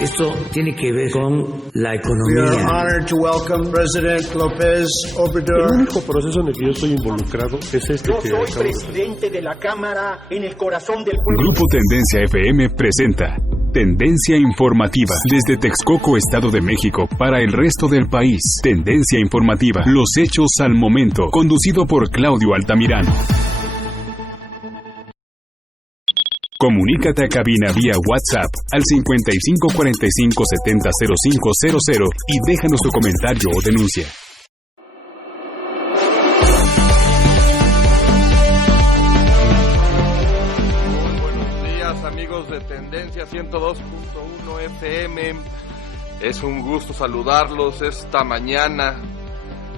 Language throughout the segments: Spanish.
Esto tiene que ver con la economía. We are honored to welcome President López Obrador. El único proceso en el que yo estoy involucrado es este. Yo soy presidente de la Cámara en el corazón del pueblo. Grupo Tendencia FM presenta Tendencia Informativa desde Texcoco, Estado de México, para el resto del país. Tendencia Informativa, los hechos al momento, conducido por Claudio Altamirano. Comunícate a cabina vía WhatsApp al 55 45 70 0500 y déjanos tu comentario o denuncia. Amigos de Tendencia 102.1 FM, es un gusto saludarlos esta mañana.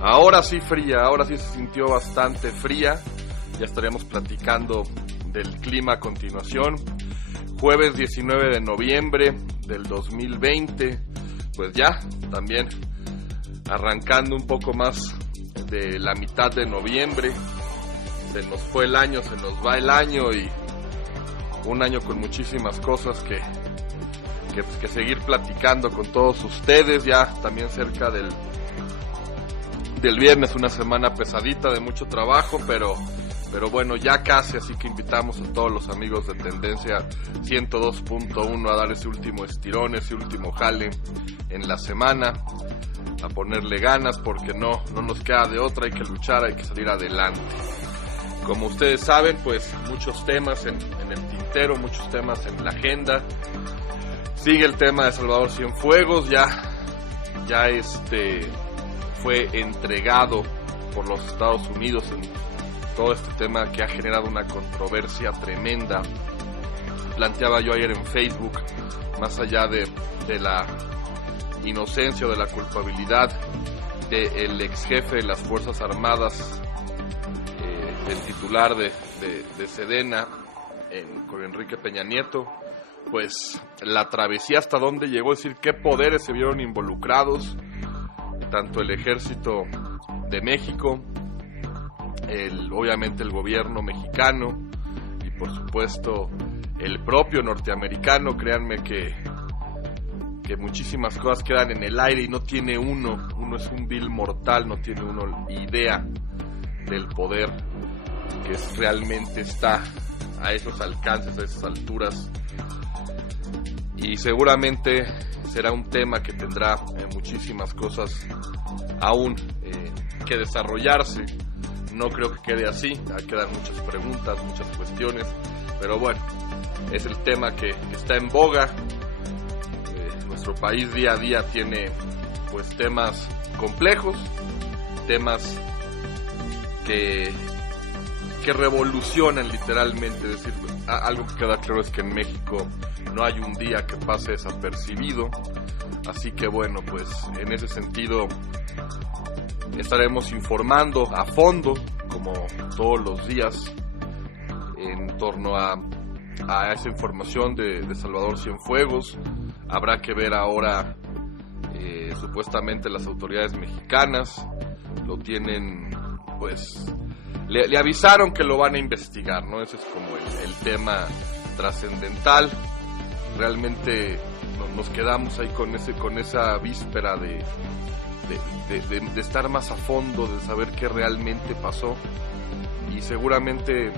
Ahora sí fría, ahora sí se sintió bastante fría. Ya estaremos platicando del clima a continuación. Jueves 19 de noviembre del 2020, pues ya también arrancando un poco más de la mitad de noviembre. Se nos fue el año, se nos va el año y un año con muchísimas cosas que seguir platicando con todos ustedes. Ya también cerca del viernes, una semana pesadita de mucho trabajo, pero bueno, ya casi, así que invitamos a todos los amigos de Tendencia 102.1 a dar ese último estirón, ese último jale en la semana, a ponerle ganas porque no nos queda de otra, hay que luchar, hay que salir adelante. Como ustedes saben, pues muchos temas en el tintero, muchos temas en la agenda. Sigue el tema de Salvador Cienfuegos, ya fue entregado por los Estados Unidos en todo este tema que ha generado una controversia tremenda. Planteaba yo ayer en Facebook, más allá de la inocencia o de la culpabilidad del ex jefe de las Fuerzas Armadas, el titular de Sedena, con Enrique Peña Nieto, pues la travesía hasta dónde llegó, es decir, qué poderes se vieron involucrados, tanto el Ejército de México, obviamente el gobierno mexicano y por supuesto el propio norteamericano. Créanme que muchísimas cosas quedan en el aire y no tiene uno es un vil mortal, no tiene uno idea del poder que realmente está a esos alcances, a esas alturas, y seguramente será un tema que tendrá muchísimas cosas aún que desarrollarse. No creo que quede así, quedan muchas preguntas, muchas cuestiones, pero bueno, es el tema que está en boga. Nuestro país día a día tiene pues temas complejos, temas que revolucionan literalmente. Es decir, algo que queda claro es que en México no hay un día que pase desapercibido, así que bueno, pues en ese sentido estaremos informando a fondo, como todos los días, en torno a esa información de Salvador Cienfuegos. Habrá que ver ahora, supuestamente las autoridades mexicanas lo tienen, pues le avisaron que lo van a investigar, ¿no? Ese es como el tema trascendental. Realmente nos quedamos ahí con esa víspera de estar más a fondo, de saber qué realmente pasó, y seguramente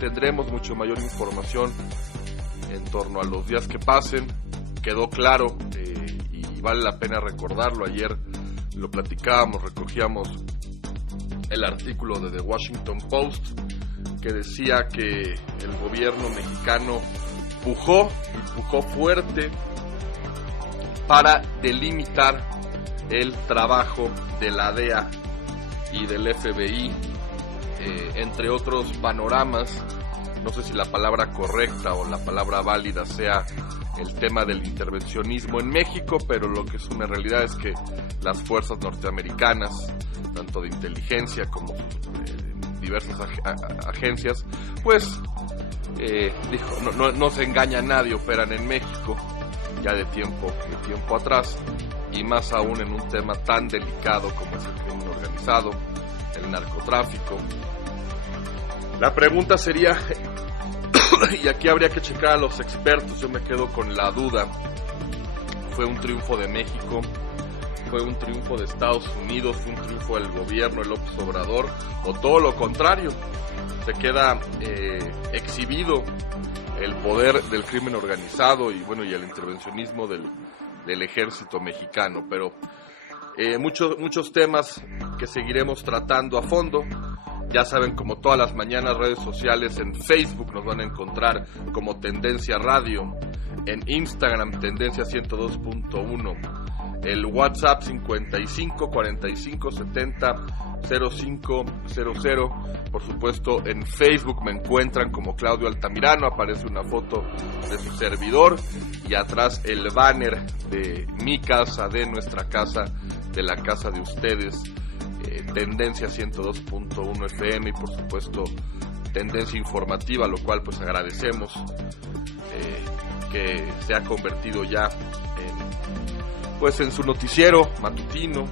tendremos mucho mayor información en torno a los días que pasen. Quedó claro, y vale la pena recordarlo, ayer lo platicábamos, recogíamos el artículo de The Washington Post que decía que el gobierno mexicano pujó fuerte para delimitar el trabajo de la DEA y del FBI, entre otros panoramas. No sé si la palabra correcta o la palabra válida sea el tema del intervencionismo en México, pero lo que es una realidad es que las fuerzas norteamericanas, tanto de inteligencia como diversas agencias, pues no se engaña a nadie, operan en México ya de tiempo atrás, y más aún en un tema tan delicado como es el crimen organizado, el narcotráfico. La pregunta sería, y aquí habría que checar a los expertos, yo me quedo con la duda, fue un triunfo de México, fue un triunfo de Estados Unidos, fue un triunfo del gobierno de López Obrador, o todo lo contrario, se queda exhibido el poder del crimen organizado y el intervencionismo del ejército mexicano. Pero muchos temas que seguiremos tratando a fondo. Ya saben, como todas las mañanas, redes sociales. En Facebook nos van a encontrar como Tendencia Radio, en Instagram Tendencia 102.1, el WhatsApp 55 45 70 0500. Por supuesto, en Facebook me encuentran como Claudio Altamirano, aparece una foto de su servidor y atrás el banner de mi casa, de nuestra casa, de la casa de ustedes, Tendencia 102.1 FM y por supuesto Tendencia Informativa, lo cual pues agradecemos que se ha convertido ya en su noticiero matutino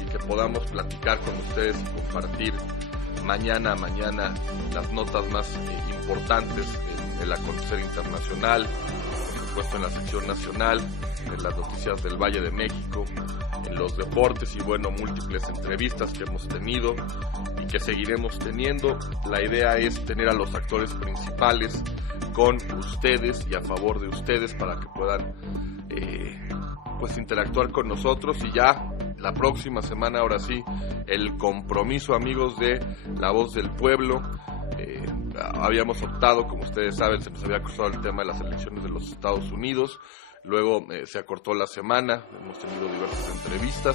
y que podamos platicar con ustedes y compartir mañana a mañana las notas más importantes en el acontecer internacional, por supuesto en la sección nacional, en las noticias del Valle de México, en los deportes y múltiples entrevistas que hemos tenido y que seguiremos teniendo. La idea es tener a los actores principales con ustedes y a favor de ustedes para que puedan interactuar con nosotros. Y ya la próxima semana, ahora sí, el compromiso, amigos, de La Voz del Pueblo. Habíamos optado, como ustedes saben, se nos había cruzado el tema de las elecciones de los Estados Unidos. Luego se acortó la semana, hemos tenido diversas entrevistas,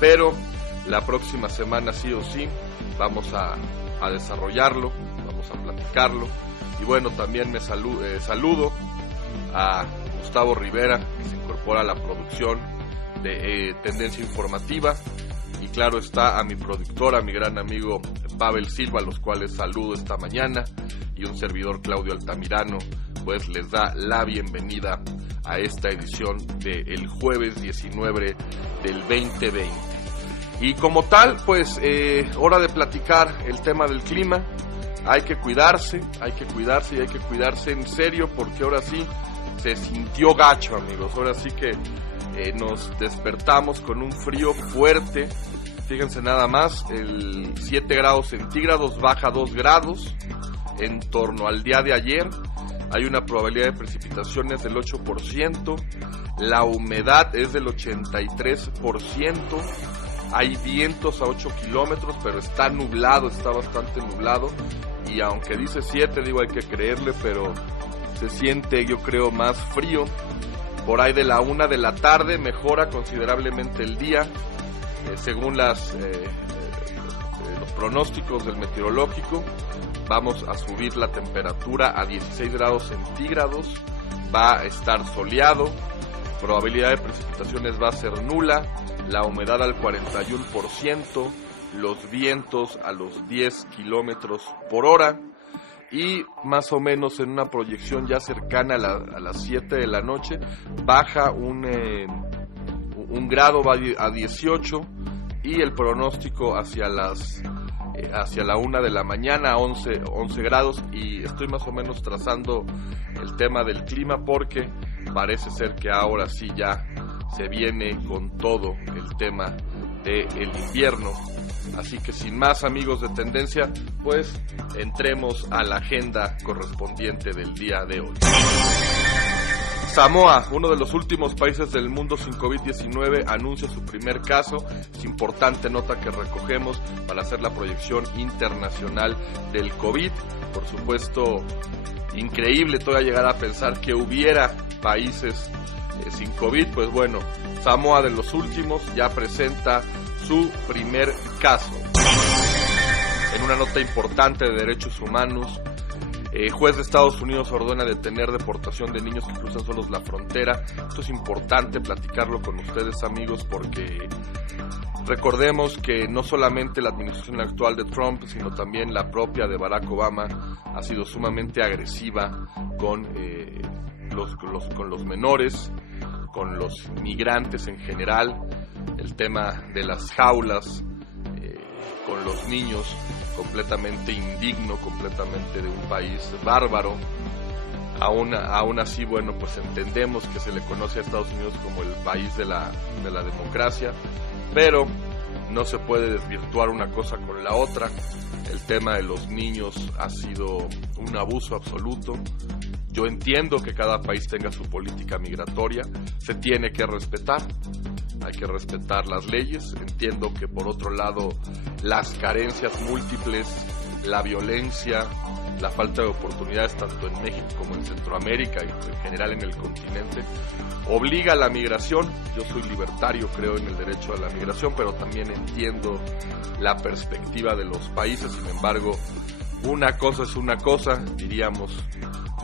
pero la próxima semana sí o sí vamos a desarrollarlo, vamos a platicarlo. Y también me saludo a Gustavo Rivera, que se incorpora a la producción de Tendencia Informativa, y claro está a mi productor, a mi gran amigo Pavel Silva, a los cuales saludo esta mañana, y un servidor, Claudio Altamirano, pues les da la bienvenida a esta edición del jueves 19 del 2020. Y como tal, hora de platicar el tema del clima. Hay que cuidarse y hay que cuidarse en serio, porque ahora sí se sintió gacho, amigos. Ahora sí que nos despertamos con un frío fuerte. Fíjense nada más, el 7 grados centígrados baja 2 grados en torno al día de ayer. Hay una probabilidad de precipitaciones del 8%, la humedad es del 83%, hay vientos a 8 kilómetros, pero está nublado, está bastante nublado, y aunque dice 7, hay que creerle, pero se siente, yo creo, más frío. Por ahí de la 1 de la tarde mejora considerablemente el día, según los pronósticos del meteorológico. Vamos a subir la temperatura a 16 grados centígrados, va a estar soleado, probabilidad de precipitaciones va a ser nula, la humedad al 41%, los vientos a los 10 kilómetros por hora, y más o menos en una proyección ya cercana a las 7 de la noche, baja un grado, va a 18, y el pronóstico hacia la 1 de la mañana, 11 grados, y estoy más o menos trazando el tema del clima porque parece ser que ahora sí ya se viene con todo el tema del invierno. Así que sin más, amigos de Tendencia, pues entremos a la agenda correspondiente del día de hoy. Samoa, uno de los últimos países del mundo sin COVID-19, anuncia su primer caso. Es importante nota que recogemos para hacer la proyección internacional del COVID. Por supuesto, increíble todavía llegar a pensar que hubiera países sin COVID. Pues bueno, Samoa, de los últimos, ya presenta su primer caso. En una nota importante de derechos humanos, juez de Estados Unidos ordena detener deportación de niños que cruzan solos la frontera. Esto es importante platicarlo con ustedes, amigos, porque recordemos que no solamente la administración actual de Trump, sino también la propia de Barack Obama ha sido sumamente agresiva con los menores, con los migrantes en general. El tema de las jaulas con los niños, completamente indigno, completamente de un país bárbaro. Aún así, bueno, pues entendemos que se le conoce a Estados Unidos como el país de la democracia, pero no se puede desvirtuar una cosa con la otra. El tema de los niños ha sido un abuso absoluto. Yo entiendo que cada país tenga su política migratoria, se tiene que respetar, hay que respetar las leyes. Entiendo que por otro lado las carencias múltiples, la violencia, la falta de oportunidades tanto en México como en Centroamérica y en general en el continente obliga a la migración. Yo soy libertario, creo en el derecho a la migración, pero también entiendo la perspectiva de los países. Sin embargo, una cosa es una cosa, diríamos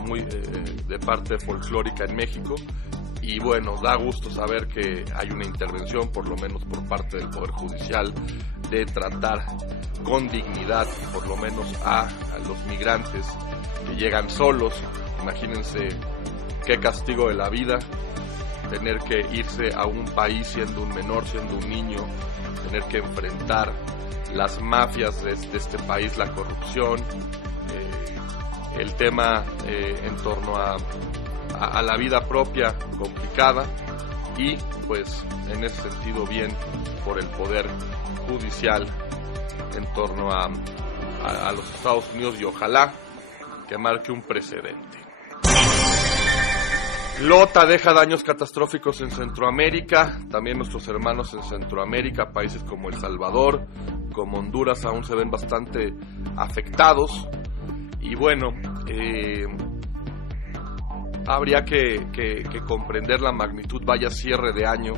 muy de parte folclórica en México, y bueno, da gusto saber que hay una intervención, por lo menos por parte del Poder Judicial, de tratar con dignidad, por lo menos a los migrantes que llegan solos. Imagínense qué castigo de la vida, tener que irse a un país siendo un menor, siendo un niño, tener que enfrentar las mafias de este país, la corrupción, el tema en torno a la vida propia complicada, y pues en ese sentido bien por el Poder Judicial en torno a los Estados Unidos, y ojalá que marque un precedente. Lota deja daños catastróficos en Centroamérica, también nuestros hermanos en Centroamérica, países como El Salvador, como Honduras, aún se ven bastante afectados, y bueno, habría que comprender la magnitud, vaya cierre de año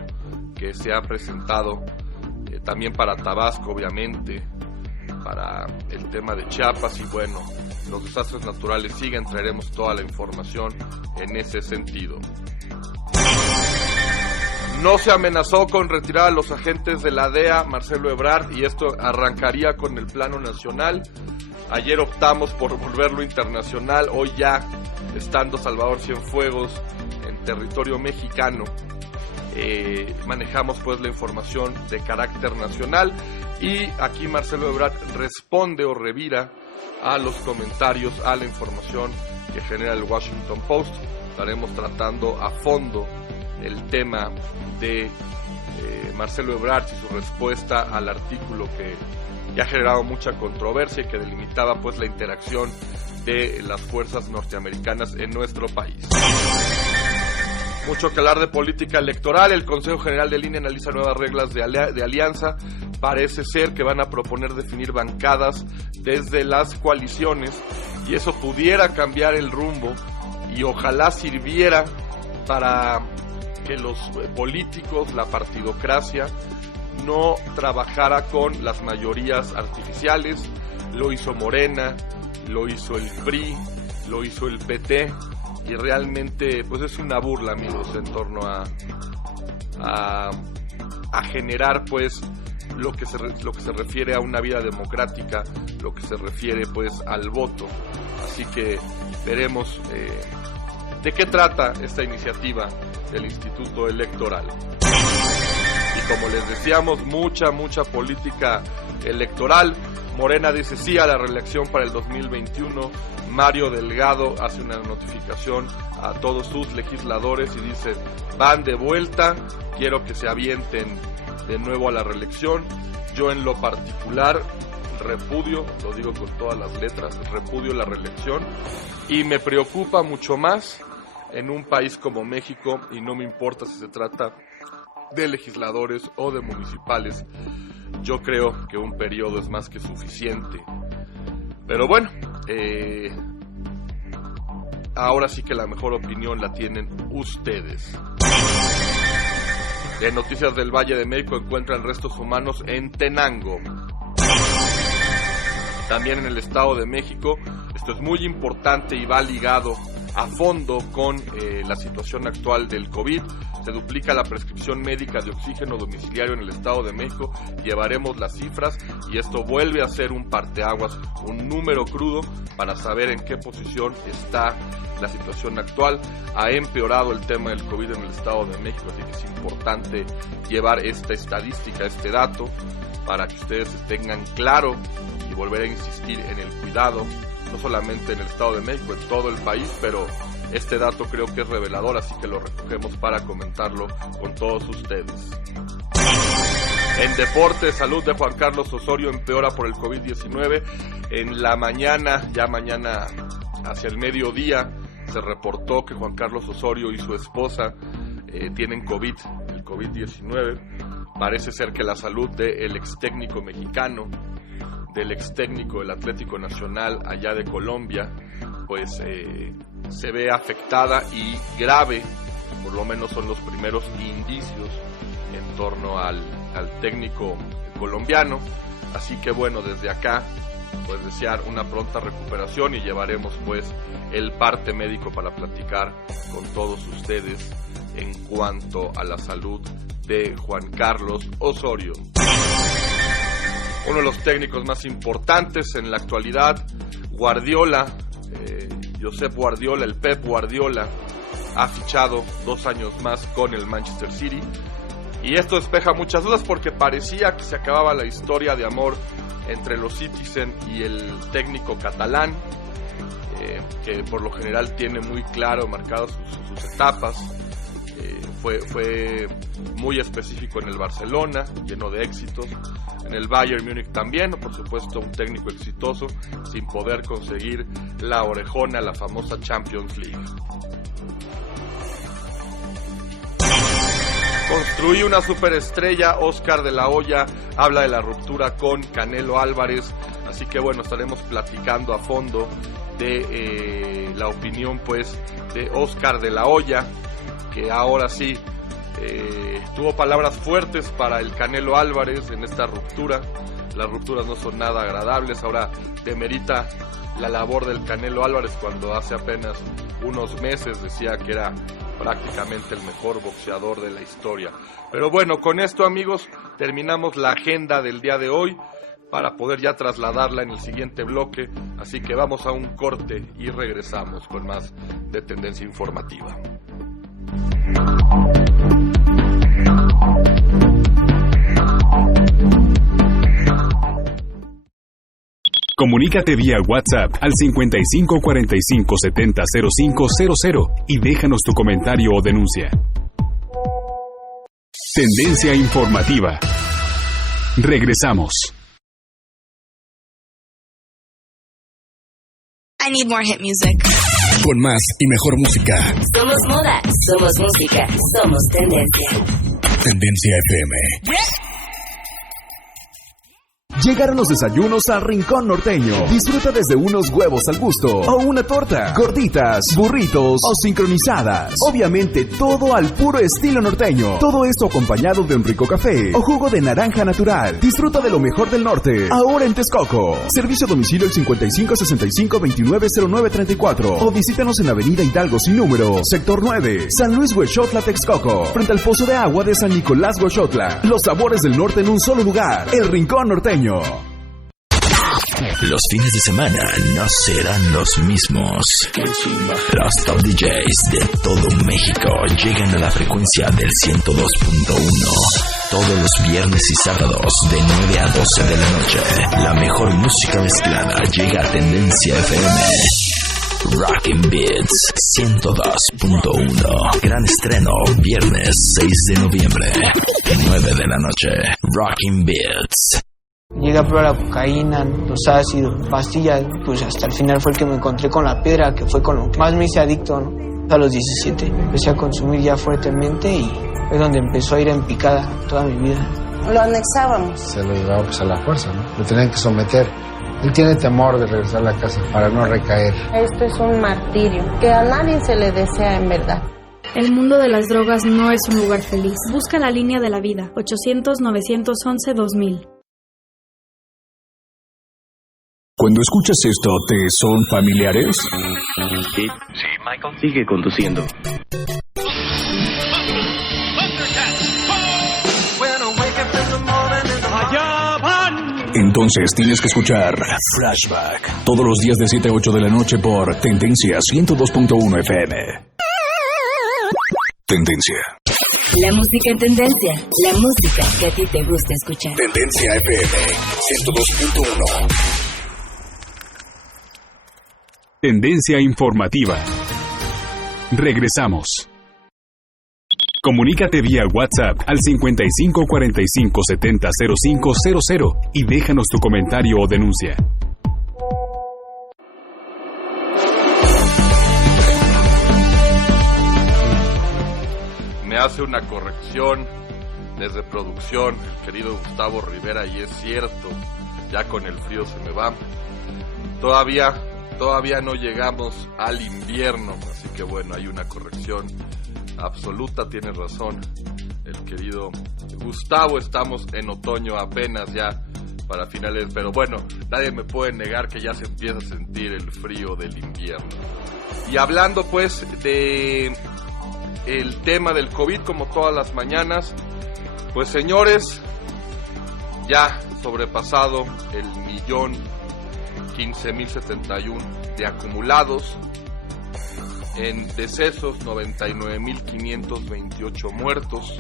que se ha presentado, también para Tabasco, obviamente, para el tema de Chiapas, y bueno, los desastres naturales siguen. Traeremos toda la información en ese sentido. No se amenazó con retirar a los agentes de la DEA, Marcelo Ebrard, y esto arrancaría con el plano nacional. Ayer optamos por volverlo internacional, hoy ya estando Salvador Cienfuegos en territorio mexicano, manejamos pues la información de carácter nacional, y aquí Marcelo Ebrard responde o revira a los comentarios, a la información que genera el Washington Post. Estaremos tratando a fondo el tema de Marcelo Ebrard y su respuesta al artículo que ha generado mucha controversia y que delimitaba pues la interacción de las fuerzas norteamericanas en nuestro país. Mucho que hablar de política electoral. El Consejo General del INE analiza nuevas reglas de alianza. Parece ser que van a proponer definir bancadas desde las coaliciones, y eso pudiera cambiar el rumbo, y ojalá sirviera para que los políticos, la partidocracia, no trabajara con las mayorías artificiales. Lo hizo Morena, lo hizo el PRI, lo hizo el PT, y realmente pues es una burla, amigos, en torno a generar pues lo que se refiere a una vida democrática, lo que se refiere pues al voto. Así que veremos de qué trata esta iniciativa del Instituto Electoral. Y como les decíamos, mucha política electoral. Morena dice sí a la reelección para el 2021. Mario Delgado hace una notificación a todos sus legisladores y dice: van de vuelta, quiero que se avienten de nuevo a la reelección. Yo en lo particular repudio, lo digo con todas las letras, repudio la reelección, y me preocupa mucho más en un país como México, y no me importa si se trata de legisladores o de municipales. Yo creo que un periodo es más que suficiente. Pero bueno, ahora sí que la mejor opinión la tienen ustedes. En Noticias del Valle de México, encuentran restos humanos en Tenango. También en el Estado de México, esto es muy importante y va ligado a fondo con la situación actual del COVID. Se duplica la prescripción médica de oxígeno domiciliario en el Estado de México. Llevaremos las cifras, y esto vuelve a ser un parteaguas, un número crudo para saber en qué posición está la situación actual. Ha empeorado el tema del COVID en el Estado de México, así que es importante llevar esta estadística, este dato, para que ustedes tengan claro, y volver a insistir en el cuidado, no solamente en el Estado de México, en todo el país, pero Este dato creo que es revelador, así que lo recogemos para comentarlo con todos ustedes. En deporte, salud de Juan Carlos Osorio empeora por el COVID-19. En la mañana, ya mañana hacia el mediodía, se reportó que Juan Carlos Osorio y su esposa tienen COVID, el COVID-19. Parece ser que la salud del ex técnico mexicano, del ex técnico del Atlético Nacional allá de Colombia, pues se ve afectada y grave, por lo menos son los primeros indicios en torno al técnico colombiano. Así que bueno, desde acá pues desear una pronta recuperación y llevaremos pues el parte médico para platicar con todos ustedes en cuanto a la salud de Juan Carlos Osorio. Uno de los técnicos más importantes en la actualidad, Guardiola, Josep Guardiola, el Pep Guardiola, ha fichado 2 años más con el Manchester City. Y esto despeja muchas dudas porque parecía que se acababa la historia de amor entre los Citizen y el técnico catalán, que por lo general tiene muy claro marcadas sus etapas. Fue muy específico en el Barcelona, lleno de éxitos. En el Bayern Múnich también, por supuesto, un técnico exitoso, sin poder conseguir la orejona, la famosa Champions League. Construí una superestrella, Oscar de la Hoya habla de la ruptura con Canelo Álvarez, así que bueno, estaremos platicando a fondo de la opinión pues de Oscar de la Hoya, que ahora sí tuvo palabras fuertes para el Canelo Álvarez en esta ruptura. Las rupturas no son nada agradables, ahora demerita la labor del Canelo Álvarez cuando hace apenas unos meses decía que era prácticamente el mejor boxeador de la historia. Pero bueno, con esto amigos terminamos la agenda del día de hoy para poder ya trasladarla en el siguiente bloque, así que vamos a un corte y regresamos con más de Tendencia Informativa. Comunícate vía WhatsApp al 55 45 70 05 00 y déjanos tu comentario o denuncia. Tendencia Informativa. Regresamos. I need more hit music. Con más y mejor música. Somos moda, somos música, somos tendencia. Tendencia FM. Llegaron los desayunos al Rincón Norteño. Disfruta desde unos huevos al gusto o una torta, gorditas, burritos o sincronizadas. Obviamente todo al puro estilo norteño. Todo esto acompañado de un rico café o jugo de naranja natural. Disfruta de lo mejor del norte, ahora en Texcoco. Servicio a domicilio el 55 65 29 09 34 o visítanos en Avenida Hidalgo sin número, Sector 9, San Luis Huexotla, Texcoco, frente al Pozo de Agua de San Nicolás Huexotla. Los sabores del norte en un solo lugar, el Rincón Norteño. Los fines de semana no serán los mismos. Los top DJs de todo México llegan a la frecuencia del 102.1. Todos los viernes y sábados de 9 a 12 de la noche. La mejor música mezclada llega a Tendencia FM. Rockin' Beats 102.1. Gran estreno viernes 6 de noviembre, 9 de la noche. Rockin' Beats. Llegué a probar la cocaína, los ácidos, pastillas, pues hasta el final fue el que me encontré con la piedra, que fue con lo que más me hice adicto, ¿no? A los 17 empecé a consumir ya fuertemente y es donde empezó a ir en picada toda mi vida. Lo anexábamos. Se lo llevaba pues a la fuerza, ¿no? Lo tenían que someter. Él tiene temor de regresar a la casa para no recaer. Esto es un martirio que a nadie se le desea en verdad. El mundo de las drogas no es un lugar feliz. Busca la línea de la vida, 800-911-2000. Cuando escuchas esto, ¿te son familiares? Sí, Michael. Sigue conduciendo. ¡Allá van! Entonces tienes que escuchar Flashback todos los días de 7 a 8 de la noche por Tendencia 102.1 FM. Tendencia. La música en tendencia. La música que a ti te gusta escuchar. Tendencia FM 102.1. Tendencia Informativa. Regresamos. Comunícate vía WhatsApp al 55 45 70 05 00 y déjanos tu comentario o denuncia. Me hace una corrección desde producción el querido Gustavo Rivera, y es cierto, ya con el frío se me va. Todavía no llegamos al invierno, así que bueno, hay una corrección absoluta, tiene razón el querido Gustavo, estamos en otoño apenas ya para finales, pero bueno, nadie me puede negar que ya se empieza a sentir el frío del invierno. Y hablando pues de el tema del COVID, como todas las mañanas, pues señores, ya sobrepasado el 1,015,071 de acumulados. En decesos, 99,528 muertos,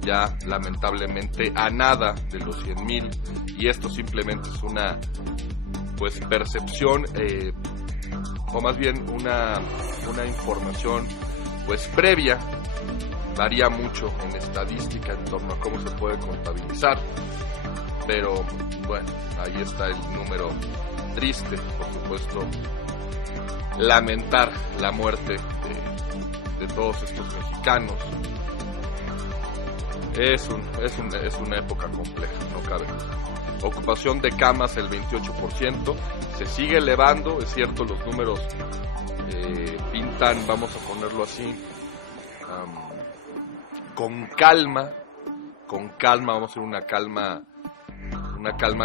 ya lamentablemente a nada de los 100,000, y esto simplemente es una pues percepción o más bien una información pues previa. Varía mucho en estadística en torno a cómo se puede contabilizar, pero bueno, ahí está el número triste, por supuesto. Lamentar la muerte de todos estos mexicanos. Es una época compleja, no cabe duda. Ocupación de camas el 28%, se sigue elevando, es cierto, los números pintan, vamos a ponerlo así, con calma, vamos a hacer una calma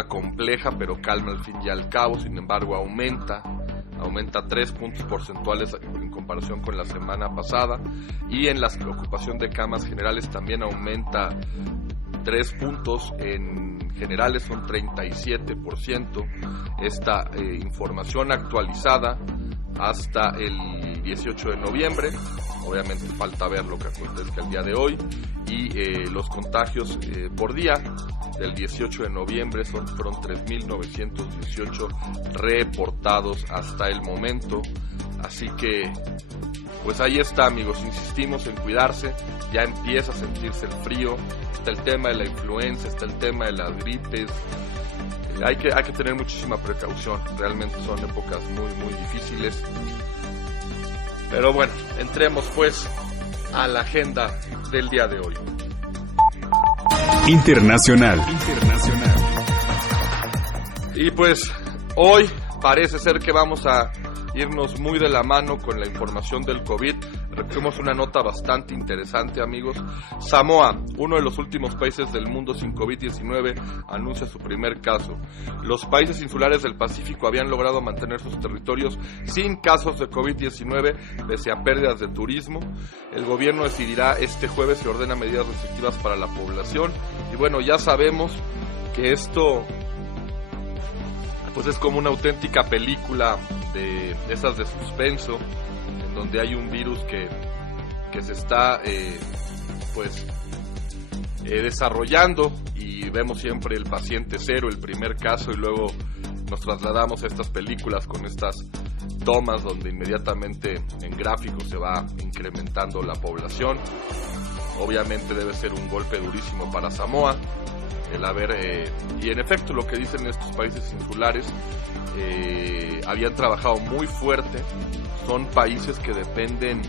compleja, pero calma al fin y al cabo. Sin embargo, aumenta 3 puntos porcentuales en comparación con la semana pasada, y en la ocupación de camas generales también aumenta 3 puntos, en generales son 37%. Esta información actualizada hasta el 18 de noviembre, obviamente falta ver lo que acontezca el día de hoy, y los contagios por día del 18 de noviembre fueron 3,918 reportados hasta el momento. Así que pues ahí está, amigos, insistimos en cuidarse, ya empieza a sentirse el frío, está el tema de la influenza, está el tema de las gripes. Hay que tener muchísima precaución, realmente son épocas muy muy difíciles. Pero bueno, entremos pues a la agenda del día de hoy. Internacional. Y pues hoy parece ser que vamos a irnos muy de la mano con la información del COVID. Recogemos una nota bastante interesante, amigos. Samoa, uno de los últimos países del mundo sin COVID-19, anuncia su primer caso. Los países insulares del Pacífico habían logrado mantener sus territorios sin casos de COVID-19 pese a pérdidas de turismo. El gobierno decidirá este jueves si ordena medidas restrictivas para la población. Y bueno, ya sabemos que esto pues es como una auténtica película de esas de suspenso, en donde hay un virus que se está desarrollando, y vemos siempre el paciente cero, el primer caso, y luego nos trasladamos a estas películas con estas tomas donde inmediatamente en gráficos se va incrementando la población. Obviamente debe ser un golpe durísimo para Samoa el haber, y en efecto lo que dicen estos países insulares, habían trabajado muy fuerte, son países que dependen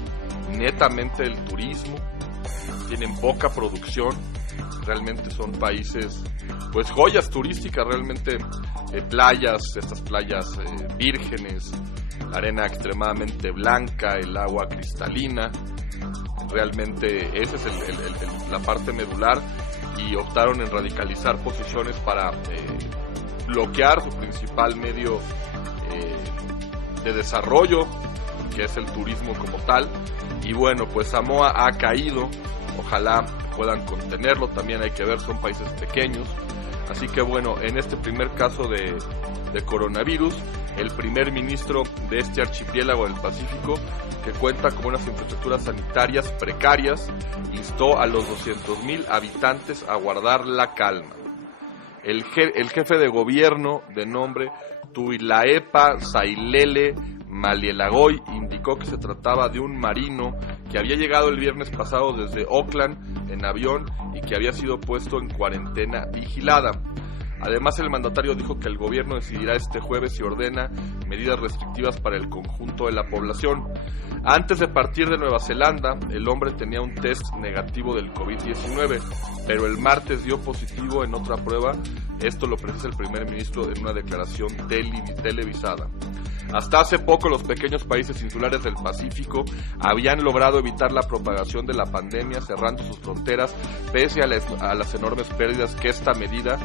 netamente del turismo, tienen poca producción, realmente son países pues joyas turísticas, realmente playas, estas playas vírgenes, arena extremadamente blanca, el agua cristalina, realmente esa es la parte medular, y optaron en radicalizar posiciones para bloquear su principal medio de desarrollo, que es el turismo como tal. Y bueno, pues Samoa ha caído, ojalá puedan contenerlo, también hay que ver, son países pequeños. Así que bueno, en este primer caso de coronavirus, el primer ministro de este archipiélago del Pacífico, que cuenta con unas infraestructuras sanitarias precarias, instó a los 200,000 habitantes a guardar la calma. El jefe de gobierno, de nombre Tuilaepa Sailele Malielagoy indicó que se trataba de un marino que había llegado el viernes pasado desde Auckland en avión y que había sido puesto en cuarentena vigilada. Además, el mandatario dijo que el gobierno decidirá este jueves si ordena medidas restrictivas para el conjunto de la población. Antes de partir de Nueva Zelanda, el hombre tenía un test negativo del COVID-19, pero el martes dio positivo en otra prueba. Esto lo precisa el primer ministro en una declaración televisada. Hasta hace poco, los pequeños países insulares del Pacífico habían logrado evitar la propagación de la pandemia cerrando sus fronteras, pese a las enormes pérdidas que esta medida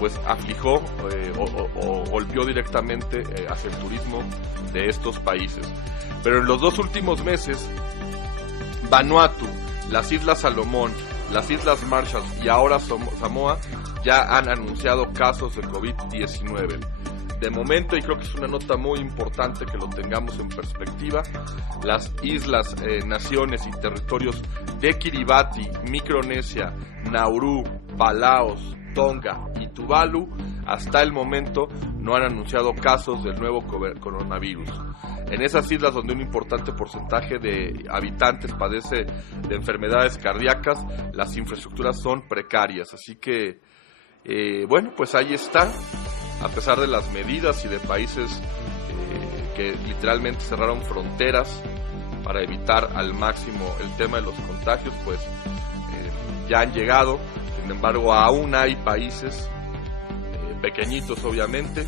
pues afligió o golpeó directamente hacia el turismo de estos países. Pero en los 2 últimos meses, Vanuatu, las Islas Salomón, las Islas Marshall y ahora Samoa ya han anunciado casos de COVID-19. De momento, y creo que es una nota muy importante que lo tengamos en perspectiva, las islas, naciones y territorios de Kiribati, Micronesia, Nauru, Palaos, Tonga y Tuvalu, hasta el momento no han anunciado casos del nuevo coronavirus. En esas islas, donde un importante porcentaje de habitantes padece de enfermedades cardíacas, las infraestructuras son precarias. Así que, bueno, pues ahí está. A pesar de las medidas y de países que literalmente cerraron fronteras para evitar al máximo el tema de los contagios, pues ya han llegado. Sin embargo, aún hay países pequeñitos, obviamente,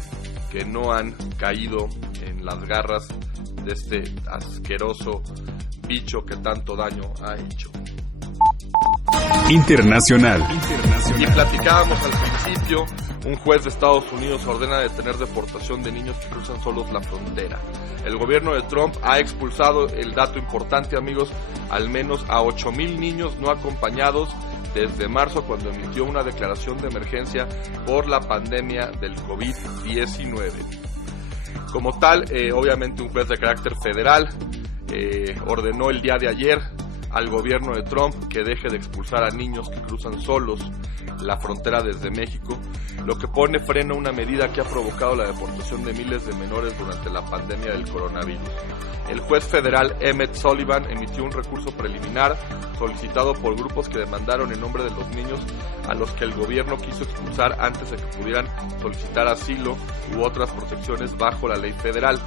que no han caído en las garras de este asqueroso bicho que tanto daño ha hecho. Internacional. Y platicábamos al principio, un juez de Estados Unidos ordena detener deportación de niños que cruzan solos la frontera. El gobierno de Trump ha expulsado, el dato importante, amigos, al menos a 8,000 niños no acompañados desde marzo, cuando emitió una declaración de emergencia por la pandemia del COVID-19. Como tal, obviamente un juez de carácter federal ordenó el día de ayer al gobierno de Trump que deje de expulsar a niños que cruzan solos la frontera desde México, lo que pone freno a una medida que ha provocado la deportación de miles de menores durante la pandemia del coronavirus. El juez federal Emmett Sullivan emitió un recurso preliminar solicitado por grupos que demandaron en nombre de los niños a los que el gobierno quiso expulsar antes de que pudieran solicitar asilo u otras protecciones bajo la ley federal.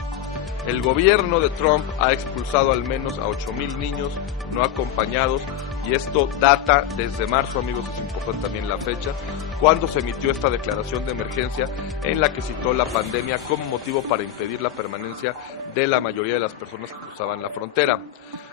El gobierno de Trump ha expulsado al menos a 8,000 niños no acompañados, y esto data desde marzo, amigos, es importante también la fecha, cuando se emitió esta declaración de emergencia en la que citó la pandemia como motivo para impedir la permanencia de la mayoría de las personas que cruzaban la frontera.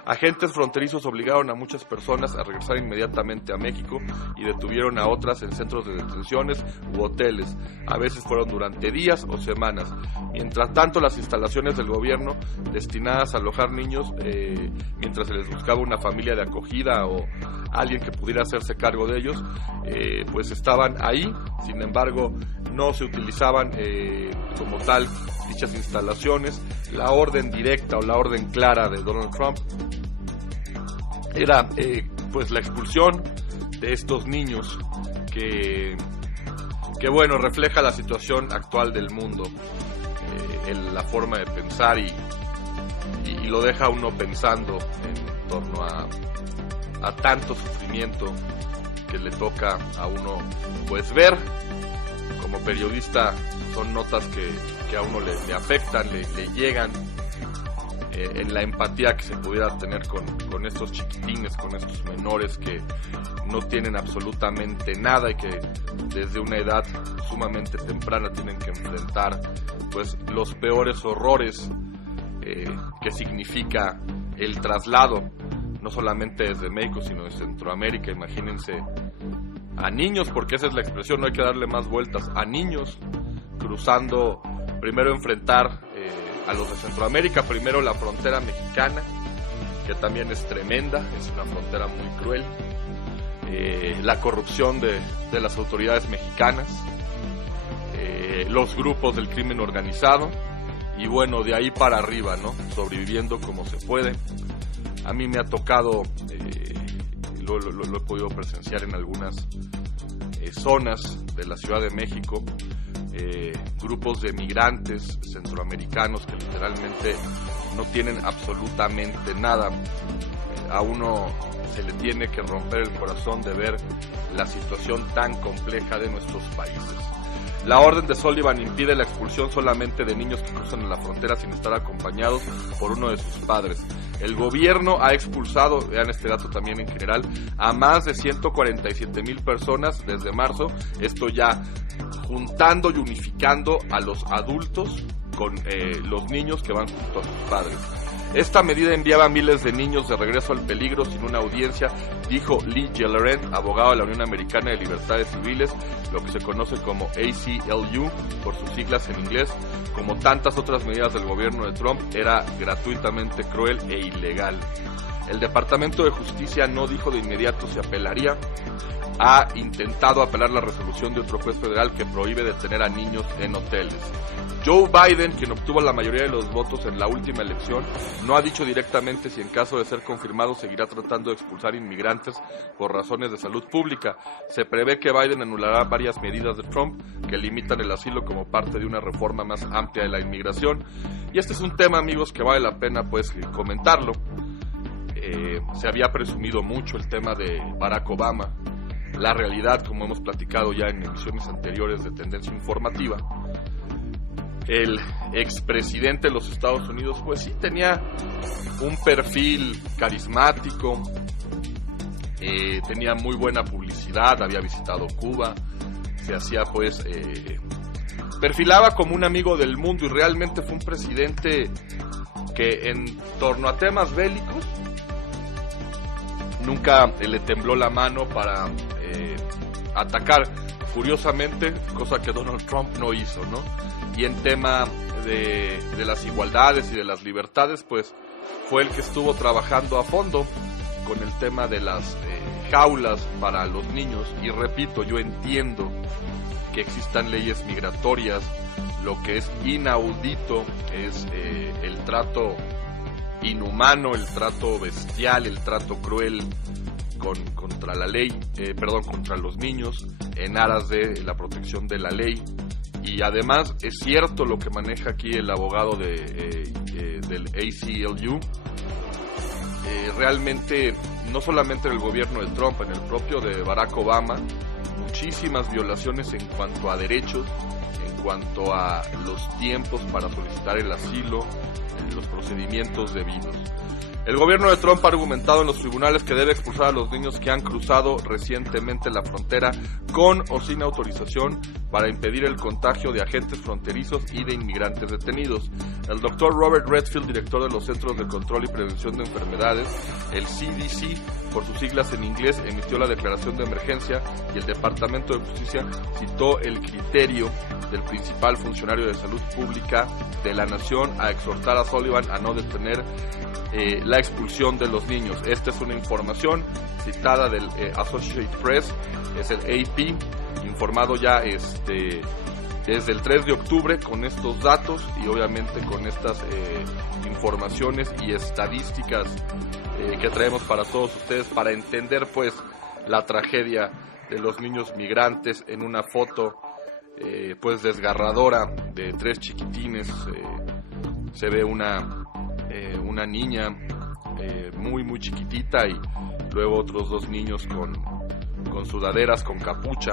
Agentes fronterizos obligaron a muchas personas a regresar inmediatamente a México y detuvieron a otras en centros de detenciones u hoteles. A veces fueron durante días o semanas. Mientras tanto, las instalaciones del gobierno destinadas a alojar niños, mientras se les buscaba una familia de acogida o alguien que pudiera hacerse cargo de ellos, pues estaban ahí. Sin embargo, no se utilizaban como tal dichas instalaciones. La orden directa o la orden clara de Donald Trump era pues la expulsión de estos niños que bueno, refleja la situación actual del mundo, la forma de pensar y lo deja a uno pensando en torno a tanto sufrimiento que le toca a uno pues ver. Como periodista son notas que a uno le afectan, le llegan, en la empatía que se pudiera tener con estos chiquitines, con estos menores que no tienen absolutamente nada y que desde una edad sumamente temprana tienen que enfrentar pues los peores horrores que significa el traslado, no solamente desde México sino de Centroamérica. Imagínense a niños, porque esa es la expresión, no hay que darle más vueltas, a niños cruzando, primero enfrentar a los de Centroamérica, primero la frontera mexicana, que también es tremenda, es una frontera muy cruel, la corrupción de las autoridades mexicanas, los grupos del crimen organizado, y bueno, de ahí para arriba, ¿no? Sobreviviendo como se puede. A mí me ha tocado, lo he podido presenciar en algunas zonas de la Ciudad de México, grupos de migrantes centroamericanos que literalmente no tienen absolutamente nada. A uno se le tiene que romper el corazón de ver la situación tan compleja de nuestros países. La orden de Sullivan impide la expulsión solamente de niños que cruzan la frontera sin estar acompañados por uno de sus padres. El gobierno ha expulsado, vean este dato también en general, a más de 147,000 personas desde marzo, esto ya juntando y unificando a los adultos con los niños que van junto a sus padres. Esta medida enviaba a miles de niños de regreso al peligro sin una audiencia, dijo Lee Gellerand, abogado de la Unión Americana de Libertades Civiles, lo que se conoce como ACLU, por sus siglas en inglés. Como tantas otras medidas del gobierno de Trump, era gratuitamente cruel e ilegal. El Departamento de Justicia no dijo de inmediato si apelaría. Ha intentado apelar la resolución de otro juez federal que prohíbe detener a niños en hoteles. Joe Biden, quien obtuvo la mayoría de los votos en la última elección, no ha dicho directamente si en caso de ser confirmado seguirá tratando de expulsar inmigrantes por razones de salud pública. Se prevé que Biden anulará varias medidas de Trump que limitan el asilo como parte de una reforma más amplia de la inmigración. Y este es un tema, amigos, que vale la pena pues comentarlo. Se había presumido mucho el tema de Barack Obama. La realidad, como hemos platicado ya en emisiones anteriores de Tendencia Informativa, el expresidente de los Estados Unidos, pues sí tenía un perfil carismático, tenía muy buena publicidad, había visitado Cuba, se hacía pues, perfilaba como un amigo del mundo, y realmente fue un presidente que en torno a temas bélicos nunca le tembló la mano para atacar, curiosamente, cosa que Donald Trump no hizo, ¿no? Y en tema de las igualdades y de las libertades, pues fue el que estuvo trabajando a fondo con el tema de las jaulas para los niños. Y repito, yo entiendo que existan leyes migratorias, lo que es inaudito es el trato inhumano, el trato bestial, el trato cruel contra la ley, contra los niños, en aras de la protección de la ley. Y además es cierto lo que maneja aquí el abogado del ACLU. Realmente, no solamente en el gobierno de Trump, en el propio de Barack Obama, muchísimas violaciones en cuanto a derechos, en cuanto a los tiempos para solicitar el asilo, los procedimientos debidos. El gobierno de Trump ha argumentado en los tribunales que debe expulsar a los niños que han cruzado recientemente la frontera con o sin autorización para impedir el contagio de agentes fronterizos y de inmigrantes detenidos. El doctor Robert Redfield, director de los Centros de Control y Prevención de Enfermedades, el CDC, por sus siglas en inglés, emitió la declaración de emergencia, y el Departamento de Justicia citó el criterio del principal funcionario de salud pública de la nación a exhortar a Sullivan a no detener la expulsión de los niños. Esta es una información citada del Associated Press, es el AP, informado ya desde el 3 de octubre con estos datos y obviamente con estas informaciones y estadísticas que traemos para todos ustedes, para entender pues la tragedia de los niños migrantes. En una foto pues desgarradora de 3 chiquitines se ve una niña muy muy chiquitita, y luego otros 2 niños con sudaderas, con capucha,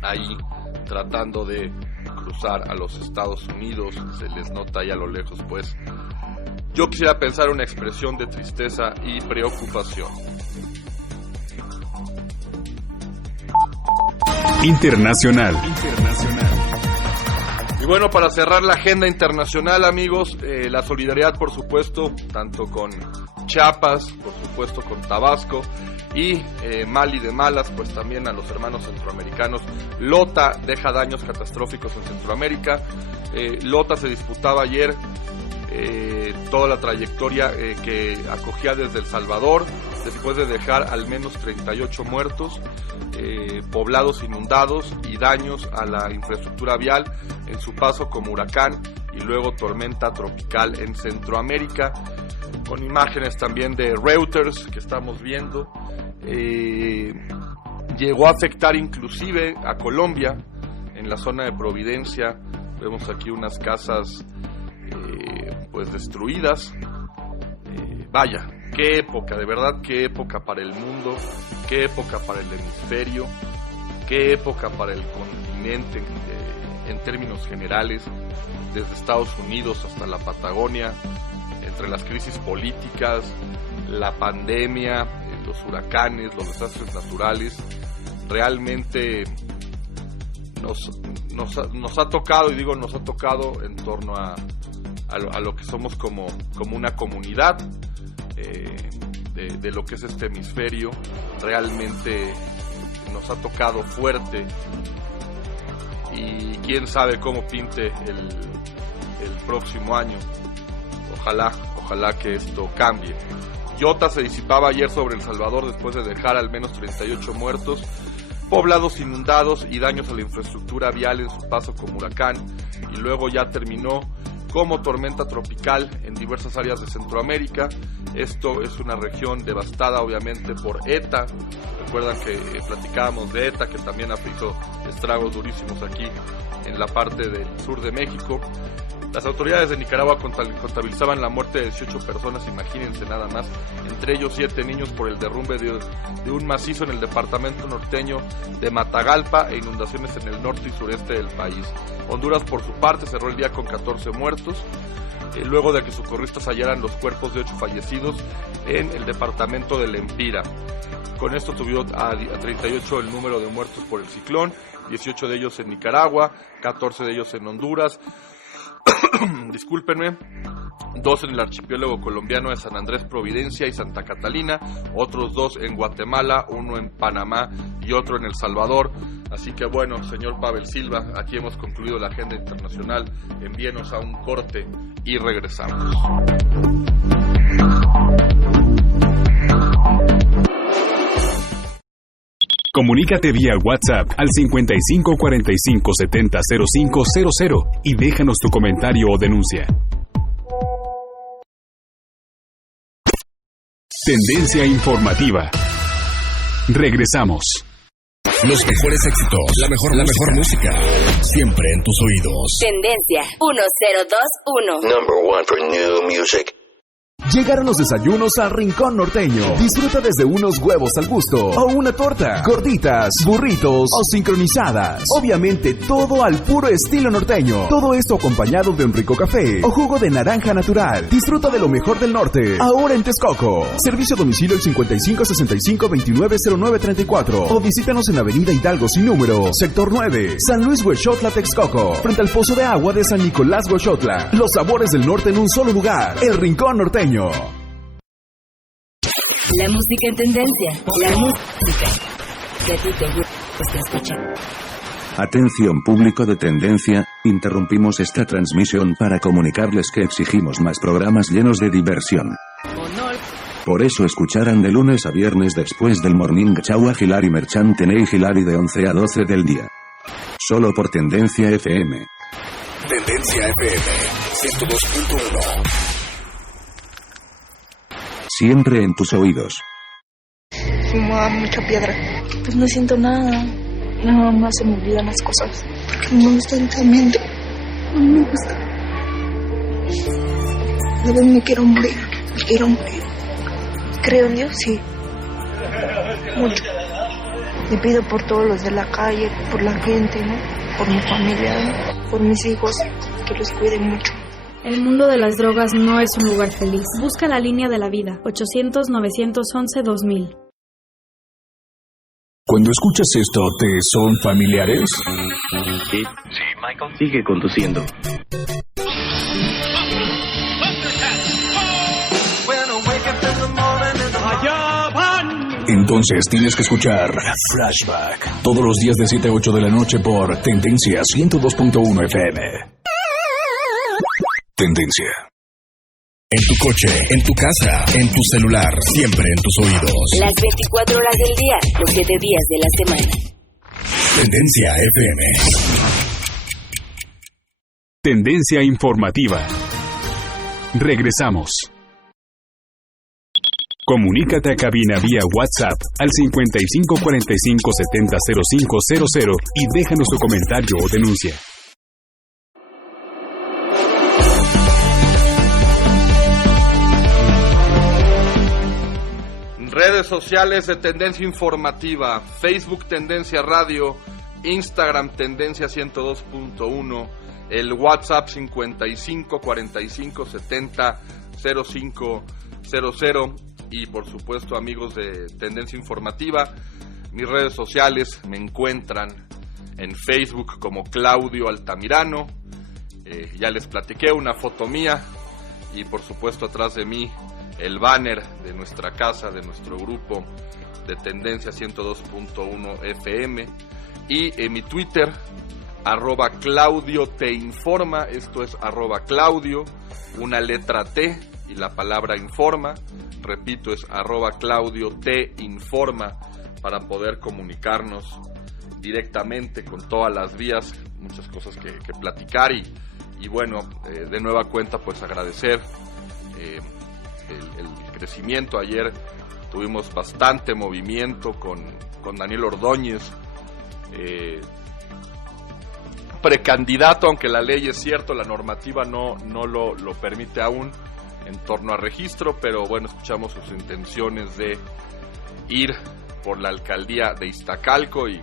ahí tratando de cruzar a los Estados Unidos. Se les nota ahí a lo lejos, pues yo quisiera pensar una expresión de tristeza y preocupación. Internacional. Y bueno, para cerrar la agenda internacional, amigos, la solidaridad, por supuesto, tanto con Chiapas, por supuesto con Tabasco, y mal y de malas, pues también a los hermanos centroamericanos. Lota deja daños catastróficos en Centroamérica. Lota se disputaba ayer toda la trayectoria que acogía desde El Salvador, después de dejar al menos 38 muertos, poblados inundados y daños a la infraestructura vial en su paso como huracán y luego tormenta tropical en Centroamérica, con imágenes también de Reuters que estamos viendo. Llegó a afectar inclusive a Colombia, en la zona de Providencia. Vemos aquí unas casas pues destruidas. Vaya, qué época, de verdad, qué época para el mundo, qué época para el hemisferio, qué época para el continente en términos generales, desde Estados Unidos hasta la Patagonia, entre las crisis políticas, la pandemia, los huracanes, los desastres naturales. Realmente nos ha tocado, y digo nos ha tocado en torno a lo que somos como una comunidad de lo que es este hemisferio. Realmente nos ha tocado fuerte, y quién sabe cómo pinte el próximo año. Ojalá que esto cambie. Iota se disipaba ayer sobre El Salvador después de dejar al menos 38 muertos, poblados inundados y daños a la infraestructura vial en su paso como huracán, y luego ya terminó como tormenta tropical en diversas áreas de Centroamérica. Esto es una región devastada obviamente por ETA. Recuerdan que platicábamos de ETA, que también ha hecho estragos durísimos aquí en la parte del sur de México. Las autoridades de Nicaragua contabilizaban la muerte de 18 personas, imagínense nada más, entre ellos 7 niños por el derrumbe de un macizo en el departamento norteño de Matagalpa e inundaciones en el norte y sureste del país. Honduras, por su parte, cerró el día con 14 muertos, luego de que socorristas hallaran los cuerpos de 8 fallecidos en el departamento de Lempira. Con esto subió a 38 el número de muertos por el ciclón, 18 de ellos en Nicaragua, 14 de ellos en Honduras, discúlpenme, 2 en el archipiélago colombiano de San Andrés, Providencia y Santa Catalina, otros 2 en Guatemala, 1 en Panamá y otro en El Salvador. Así que bueno, señor Pavel Silva, aquí hemos concluido la agenda internacional. Envíenos a un corte y regresamos. Comunícate vía WhatsApp al 55 45 70 05 00 y déjanos tu comentario o denuncia. Tendencia informativa. Regresamos. Los mejores éxitos, la mejor música, siempre en tus oídos. Tendencia 1021. Number one for new music. Llegaron los desayunos al Rincón Norteño. Disfruta desde unos huevos al gusto o una torta, gorditas, burritos o sincronizadas. Obviamente todo al puro estilo norteño. Todo esto acompañado de un rico café o jugo de naranja natural. Disfruta de lo mejor del norte, ahora en Texcoco. Servicio a domicilio al 55 65 29 09 34 o visítanos en Avenida Hidalgo sin número, Sector 9, San Luis Huexotla, Texcoco, frente al Pozo de Agua de San Nicolás Huexotla. Los sabores del norte en un solo lugar, el Rincón Norteño. La música en tendencia, la música que a ti te gusta escuchar. Atención público de Tendencia, interrumpimos esta transmisión para comunicarles que exigimos más programas llenos de diversión. Por eso escucharán de lunes a viernes después del Morning Show a Hilary Merchantene y Hilary de 11 a 12 del día. Solo por Tendencia FM. Tendencia FM 102.1. Siempre en tus oídos. Fumaba mucha piedra. Pues no siento nada. Nada más se me olvidan las cosas. Porque no me gusta esa mente. No me gusta. De verdad me quiero morir. Me quiero morir. Creo en Dios, sí. Mucho. Le pido por todos los de la calle, por la gente, ¿no? Por mi familia, ¿no? Por mis hijos, que los cuiden mucho. El mundo de las drogas no es un lugar feliz. Busca la línea de la vida. 800-911-2000. Cuando escuchas esto, ¿te son familiares? Sí, Michael. Sigue conduciendo. Entonces tienes que escuchar Flashback todos los días de 7 a 8 de la noche por Tendencia 102.1 FM. Tendencia. En tu coche, en tu casa, en tu celular, siempre en tus oídos. Las 24 horas del día, los 7 días de la semana. Tendencia FM. Tendencia informativa. Regresamos. Comunícate a cabina vía WhatsApp al 55 45 70 0500 y déjanos tu comentario o denuncia. Redes sociales de Tendencia Informativa: Facebook Tendencia Radio, Instagram Tendencia 102.1, el WhatsApp 55 45 70 0500 y por supuesto, amigos de Tendencia Informativa, mis redes sociales me encuentran en Facebook como Claudio Altamirano. Ya les platiqué una foto mía y por supuesto atrás de mí el banner de nuestra casa, de nuestro grupo de Tendencia 102.1 FM, y en mi Twitter @Claudio te informa. Esto es @Claudio, una letra T y la palabra informa. Repito, es @Claudio te informa, para poder comunicarnos directamente con todas las vías. Muchas cosas que platicar y bueno, de nueva cuenta pues agradecer el crecimiento. Ayer tuvimos bastante movimiento con Daniel Ordóñez, precandidato, aunque la ley, es cierto, la normativa no lo permite aún en torno a registro, pero bueno, escuchamos sus intenciones de ir por la alcaldía de Iztacalco y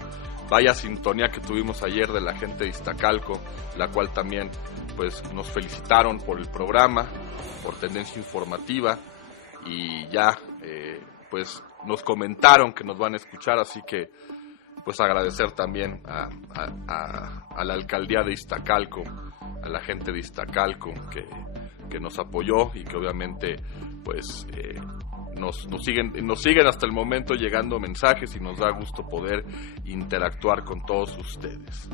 vaya sintonía que tuvimos ayer de la gente de Iztacalco, la cual también pues nos felicitaron por el programa, por Tendencia Informativa, y ya pues nos comentaron que nos van a escuchar, así que pues agradecer también a la alcaldía de Iztacalco, a la gente de Iztacalco que nos apoyó y que obviamente pues nos siguen hasta el momento llegando mensajes, y nos da gusto poder interactuar con todos ustedes.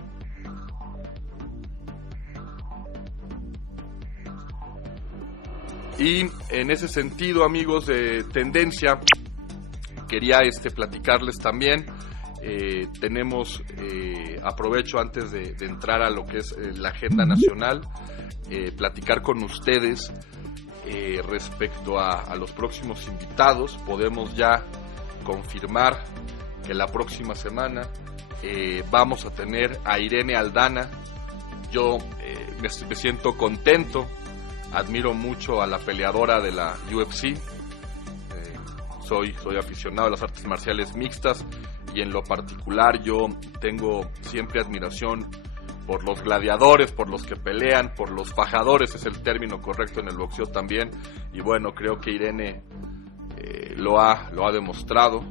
Y en ese sentido, amigos de Tendencia, quería platicarles también. Tenemos, aprovecho antes de entrar a lo que es la agenda nacional, platicar con ustedes respecto a los próximos invitados. Podemos ya confirmar que la próxima semana vamos a tener a Irene Aldana. Yo me siento contento. Admiro mucho a la peleadora de la UFC. Soy aficionado a las artes marciales mixtas, y en lo particular yo tengo siempre admiración por los gladiadores, por los que pelean, por los fajadores, es el término correcto en el boxeo también. Y bueno, creo que Irene lo ha demostrado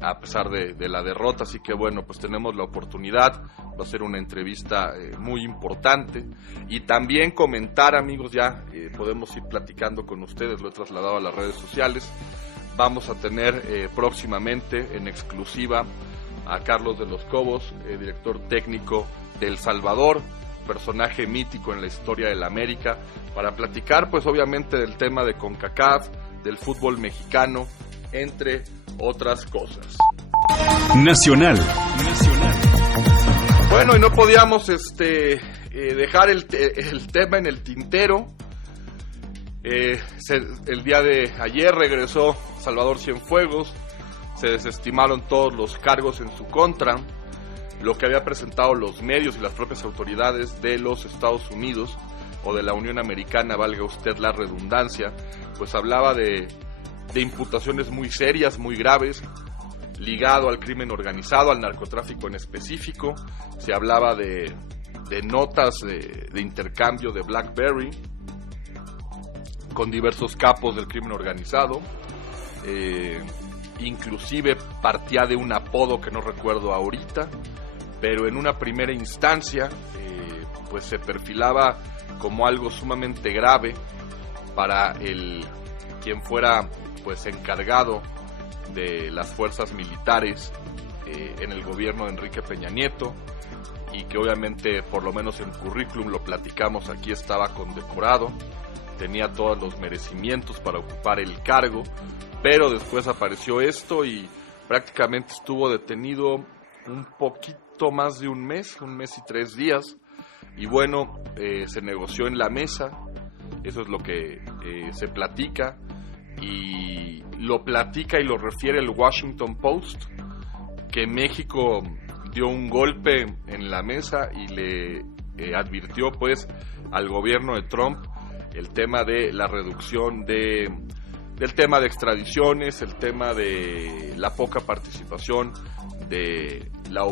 a pesar de la derrota, así que bueno, pues tenemos la oportunidad. Va a ser una entrevista muy importante, y también comentar, amigos, ya podemos ir platicando con ustedes, lo he trasladado a las redes sociales. Vamos a tener próximamente en exclusiva a Carlos de los Cobos, director técnico de El Salvador, personaje mítico en la historia de la América, para platicar pues obviamente del tema de CONCACAF, del fútbol mexicano, entre otras cosas. Nacional. Bueno, y no podíamos dejar el tema en el tintero. El día de ayer regresó Salvador Cienfuegos, se desestimaron todos los cargos en su contra. Lo que había presentado los medios y las propias autoridades de los Estados Unidos o de la Unión Americana, valga usted la redundancia, pues hablaba de imputaciones muy serias, muy graves, ligado al crimen organizado, al narcotráfico en específico. Se hablaba de notas de intercambio de BlackBerry con diversos capos del crimen organizado. Inclusive partía de un apodo que no recuerdo ahorita, pero en una primera instancia pues se perfilaba como algo sumamente grave para quien fuera pues encargado de las fuerzas militares en el gobierno de Enrique Peña Nieto, y que obviamente, por lo menos en currículum, lo platicamos aquí, estaba condecorado, tenía todos los merecimientos para ocupar el cargo, pero después apareció esto y prácticamente estuvo detenido un poquito más de un mes y 3 días, y bueno, se negoció en la mesa, eso es lo que se platica, y lo platica y lo refiere el Washington Post, que México dio un golpe en la mesa y le advirtió pues al gobierno de Trump el tema de la reducción del tema de extradiciones, el tema de la poca participación de la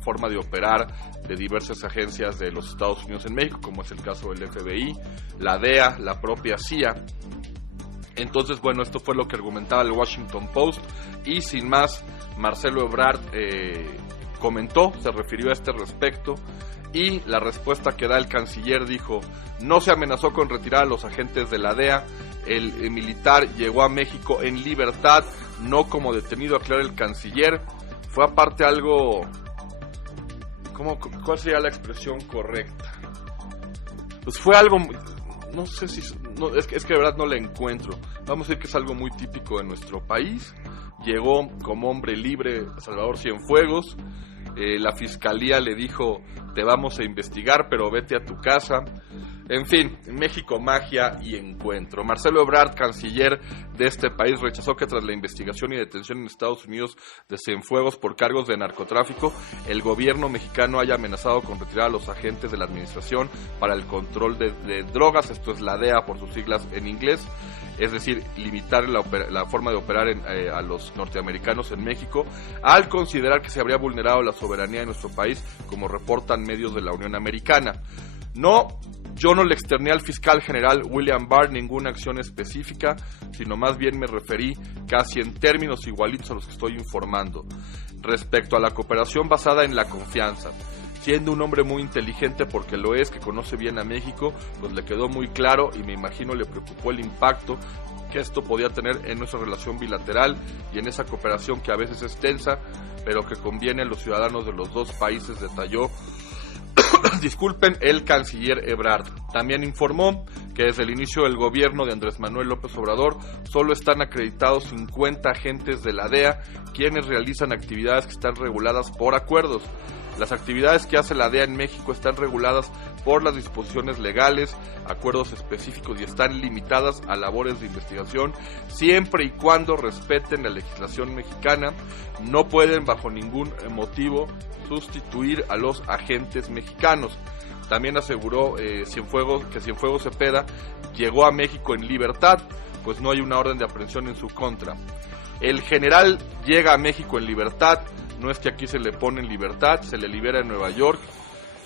forma de operar de diversas agencias de los Estados Unidos en México, como es el caso del FBI, la DEA, la propia CIA. Entonces, bueno, esto fue lo que argumentaba el Washington Post, y sin más, Marcelo Ebrard comentó, se refirió a este respecto, y la respuesta que da el canciller dijo: no se amenazó con retirar a los agentes de la DEA, el militar llegó a México en libertad, no como detenido, aclara el canciller. Fue aparte algo, ¿cuál sería la expresión correcta? Pues fue algo, no sé si, no, es que de verdad no la encuentro. Vamos a decir que es algo muy típico de nuestro país. Llegó como hombre libre Salvador Cienfuegos, la fiscalía le dijo: te vamos a investigar, pero vete a tu casa. En fin, México, magia y encuentro. Marcelo Ebrard, canciller de este país, rechazó que tras la investigación y detención en Estados Unidos de Cienfuegos por cargos de narcotráfico, el gobierno mexicano haya amenazado con retirar a los agentes de la Administración para el Control de Drogas, esto es la DEA por sus siglas en inglés, es decir, limitar la forma de operar a los norteamericanos en México, al considerar que se habría vulnerado la soberanía de nuestro país, como reportan medios de la Unión Americana. Yo no le externé al fiscal general William Barr ninguna acción específica, sino más bien me referí casi en términos igualitos a los que estoy informando. Respecto a la cooperación basada en la confianza, siendo un hombre muy inteligente, porque lo es, que conoce bien a México, pues le quedó muy claro y me imagino le preocupó el impacto que esto podía tener en nuestra relación bilateral y en esa cooperación que a veces es tensa, pero que conviene a los ciudadanos de los dos países, detalló disculpen, el canciller Ebrard. También informó que desde el inicio del gobierno de Andrés Manuel López Obrador solo están acreditados 50 agentes de la DEA, quienes realizan actividades que están reguladas por acuerdos. Las actividades que hace la DEA en México están reguladas por las disposiciones legales, acuerdos específicos, y están limitadas a labores de investigación siempre y cuando respeten la legislación mexicana. No pueden bajo ningún motivo sustituir a los agentes mexicanos. También aseguró que Cienfuegos Cepeda llegó a México en libertad, pues no hay una orden de aprehensión en su contra. El general llega a México en libertad, no es que aquí se le pone en libertad, se le libera en Nueva York.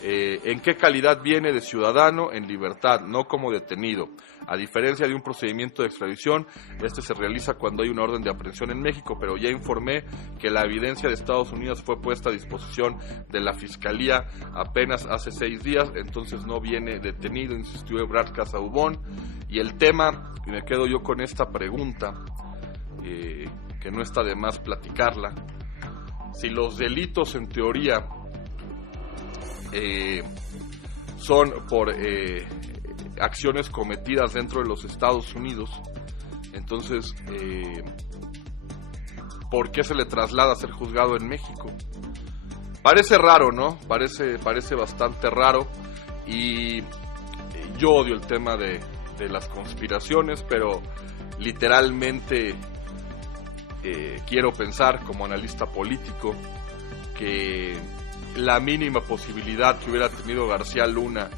¿En qué calidad viene? De ciudadano en libertad, no como detenido. A diferencia de un procedimiento de extradición, este se realiza cuando hay una orden de aprehensión en México, pero ya informé que la evidencia de Estados Unidos fue puesta a disposición de la Fiscalía apenas hace 6 días, entonces no viene detenido, insistió Ebrard Casaubon. Y el tema, y me quedo yo con esta pregunta, que no está de más platicarla: si los delitos en teoría son por acciones cometidas dentro de los Estados Unidos, entonces ¿por qué se le traslada a ser juzgado en México? Parece raro, ¿no? Parece bastante raro, y yo odio el tema de las conspiraciones, pero literalmente quiero pensar como analista político que la mínima posibilidad que hubiera tenido García Luna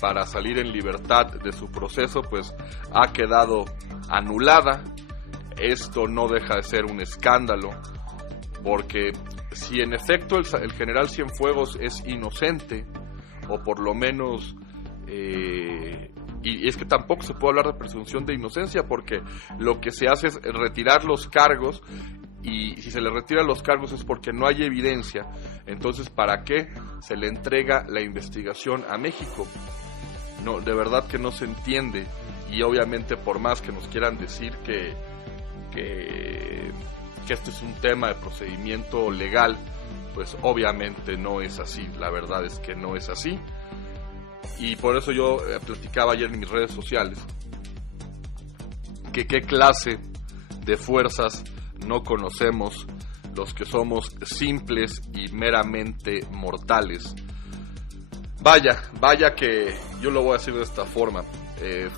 para salir en libertad de su proceso, pues ha quedado anulada. Esto no deja de ser un escándalo, porque si en efecto el general Cienfuegos es inocente, o por lo menos y es que tampoco se puede hablar de presunción de inocencia, porque lo que se hace es retirar los cargos, y si se le retiran los cargos es porque no hay evidencia. Entonces, ¿para qué se le entrega la investigación a México? No, de verdad que no se entiende. Y obviamente, por más que nos quieran decir que esto es un tema de procedimiento legal, pues obviamente no es así. La verdad es que no es así. Y por eso yo platicaba ayer en mis redes sociales que qué clase de fuerzas no conocemos los que somos simples y meramente mortales. Vaya que yo lo voy a decir de esta forma: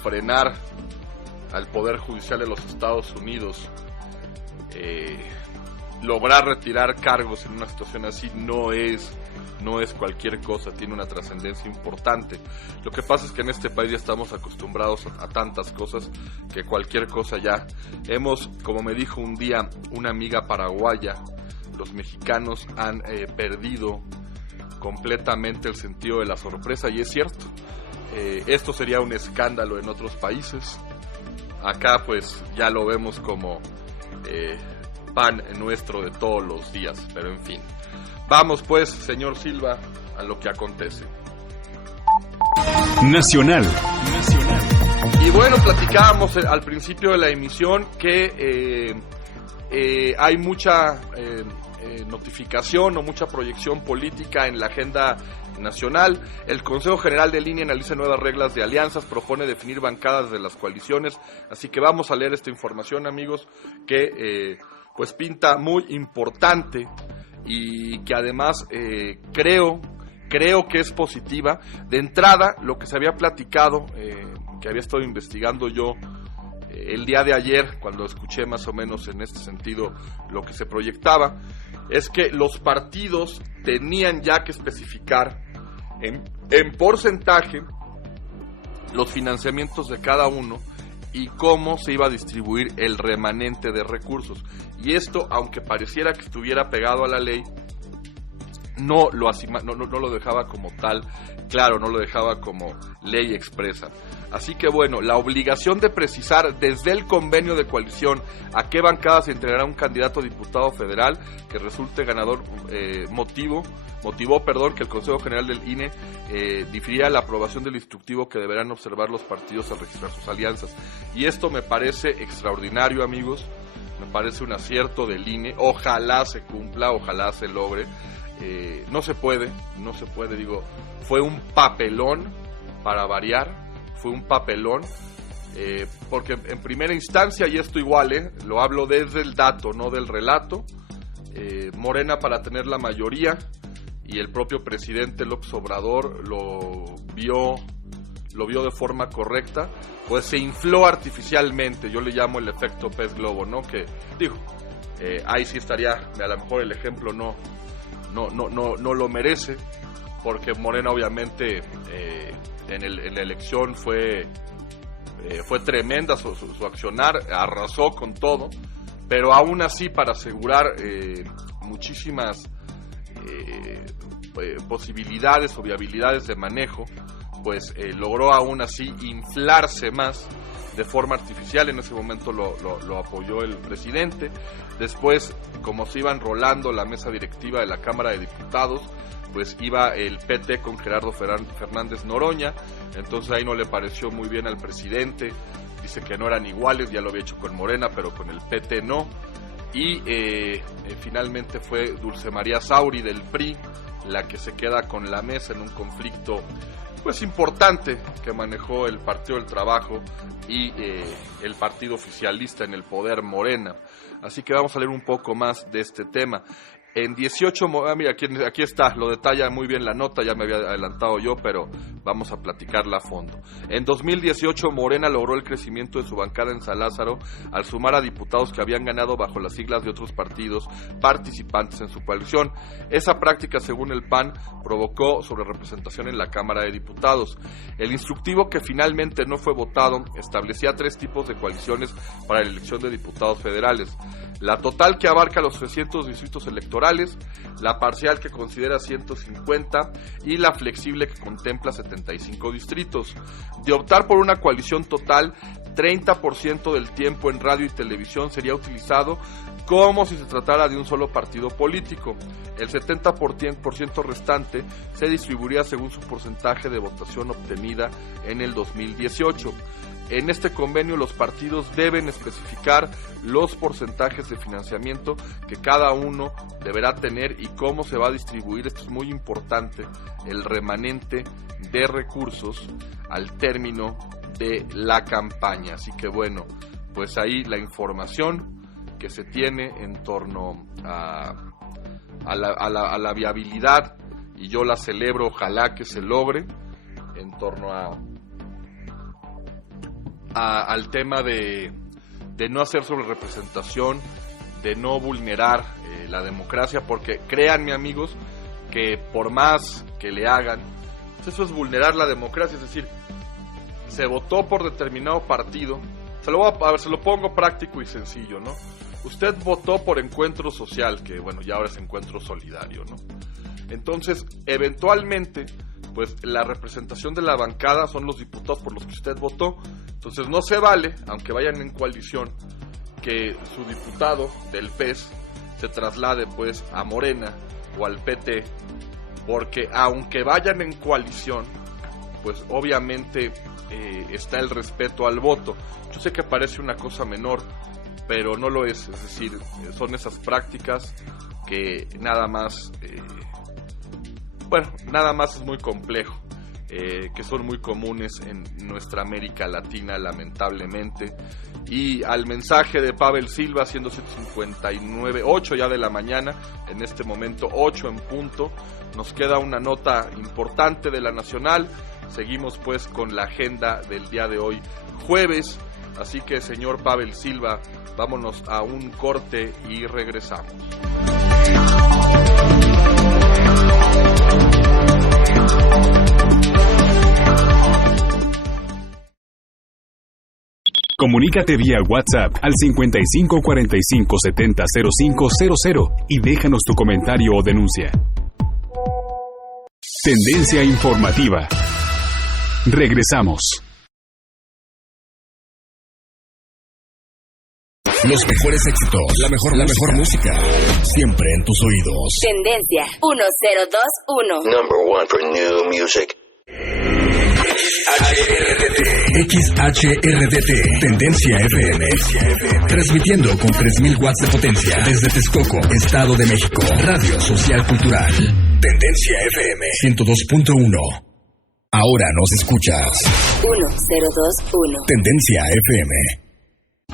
frenar al Poder Judicial de los Estados Unidos, lograr retirar cargos en una situación así no es cualquier cosa, tiene una trascendencia importante. Lo que pasa es que en este país ya estamos acostumbrados a tantas cosas que cualquier cosa ya. Como me dijo un día una amiga paraguaya, los mexicanos han perdido completamente el sentido de la sorpresa, y es cierto. Esto sería un escándalo en otros países. Acá pues ya lo vemos como pan nuestro de todos los días, pero en fin. Vamos pues, señor Silva, a lo que acontece. Nacional. Y bueno, platicábamos al principio de la emisión que hay mucha notificación o mucha proyección política en la agenda nacional. El Consejo General del INE analiza nuevas reglas de alianzas, propone definir bancadas de las coaliciones, así que vamos a leer esta información, amigos, que pues pinta muy importante y que además creo que es positiva. De entrada, lo que se había platicado, que había estado investigando yo el día de ayer, cuando escuché más o menos en este sentido lo que se proyectaba, es que los partidos tenían ya que especificar en porcentaje los financiamientos de cada uno y cómo se iba a distribuir el remanente de recursos. Y esto, aunque pareciera que estuviera pegado a la ley, no lo dejaba como tal, claro, no lo dejaba como ley expresa. Así que bueno, la obligación de precisar desde el convenio de coalición a qué bancada se entregará un candidato a diputado federal que resulte ganador motivó que el Consejo General del INE difiriera la aprobación del instructivo que deberán observar los partidos al registrar sus alianzas. Y esto me parece extraordinario, amigos, me parece un acierto del INE, ojalá se cumpla, ojalá se logre. No se puede, digo, fue un papelón, para variar, fue un papelón, porque en primera instancia, y esto igual, lo hablo desde el dato, no del relato, Morena, para tener la mayoría, y el propio presidente López Obrador lo vio de forma correcta, pues se infló artificialmente. Yo le llamo el efecto pez globo, ¿no? Que, digo, ahí sí estaría, a lo mejor el ejemplo no lo merece, porque Morena obviamente en la elección fue tremenda su accionar, arrasó con todo, pero aún así, para asegurar muchísimas posibilidades o viabilidades de manejo, pues logró aún así inflarse más de forma artificial. En ese momento lo apoyó el presidente. Después, como se iba enrolando la mesa directiva de la Cámara de Diputados, pues iba el PT con Gerardo Fernández Noroña, entonces ahí no le pareció muy bien al presidente, dice que no eran iguales, ya lo había hecho con Morena, pero con el PT no, y finalmente fue Dulce María Sauri del PRI la que se queda con la mesa en un conflicto pues importante que manejó el Partido del Trabajo y el partido oficialista en el poder, Morena. Así que vamos a leer un poco más de este tema. En 18, mira, aquí está, lo detalla muy bien la nota, ya me había adelantado yo, pero vamos a platicarla a fondo. En 2018, Morena logró el crecimiento de su bancada en San Lázaro al sumar a diputados que habían ganado bajo las siglas de otros partidos participantes en su coalición. Esa práctica, según el PAN, provocó sobrerepresentación en la Cámara de Diputados. El instructivo, que finalmente no fue votado, establecía 3 tipos de coaliciones para la elección de diputados federales: la total, que abarca los 300 distritos electorales, la parcial, que considera 150, y la flexible, que contempla 75 distritos. De optar por una coalición total, 30% del tiempo en radio y televisión sería utilizado como si se tratara de un solo partido político. El 70% restante se distribuiría según su porcentaje de votación obtenida en el 2018. En este convenio, los partidos deben especificar los porcentajes de financiamiento que cada uno deberá tener y cómo se va a distribuir. Esto es muy importante, el remanente de recursos al término de la campaña. Así que bueno, pues ahí la información que se tiene en torno a la viabilidad, y yo la celebro, ojalá que se logre, en torno a al tema de no hacer sobrerepresentación, de no vulnerar la democracia, porque créanme, amigos, que por más que le hagan, eso es vulnerar la democracia. Es decir, se votó por determinado partido. Se lo pongo práctico y sencillo, ¿no? Usted votó por Encuentro Social, que bueno, ya ahora es Encuentro Solidario, ¿no? Entonces, eventualmente, pues la representación de la bancada son los diputados por los que usted votó. Entonces no se vale, aunque vayan en coalición, que su diputado del PES se traslade pues a Morena o al PT, porque aunque vayan en coalición, pues obviamente está el respeto al voto. Yo sé que parece una cosa menor, pero no lo es. Es decir, son esas prácticas que nada más es muy complejo, que son muy comunes en nuestra América Latina, lamentablemente. Y al mensaje de Pavel Silva, siendo 7:59, 8 ya de la mañana, en este momento 8 en punto, nos queda una nota importante de la Nacional. Seguimos pues con la agenda del día de hoy, jueves. Así que, señor Pavel Silva, vámonos a un corte y regresamos. Comunícate vía WhatsApp al 55 45 70 05 00 y déjanos tu comentario o denuncia. Tendencia informativa. Regresamos. Los mejores éxitos, la mejor música, siempre en tus oídos. Tendencia 1021. Number one for new music. XHRDT, Tendencia FM, transmitiendo con 3000 watts de potencia desde Texcoco, Estado de México. Radio Social Cultural, Tendencia FM 102.1. Ahora nos escuchas. 1021. Tendencia FM.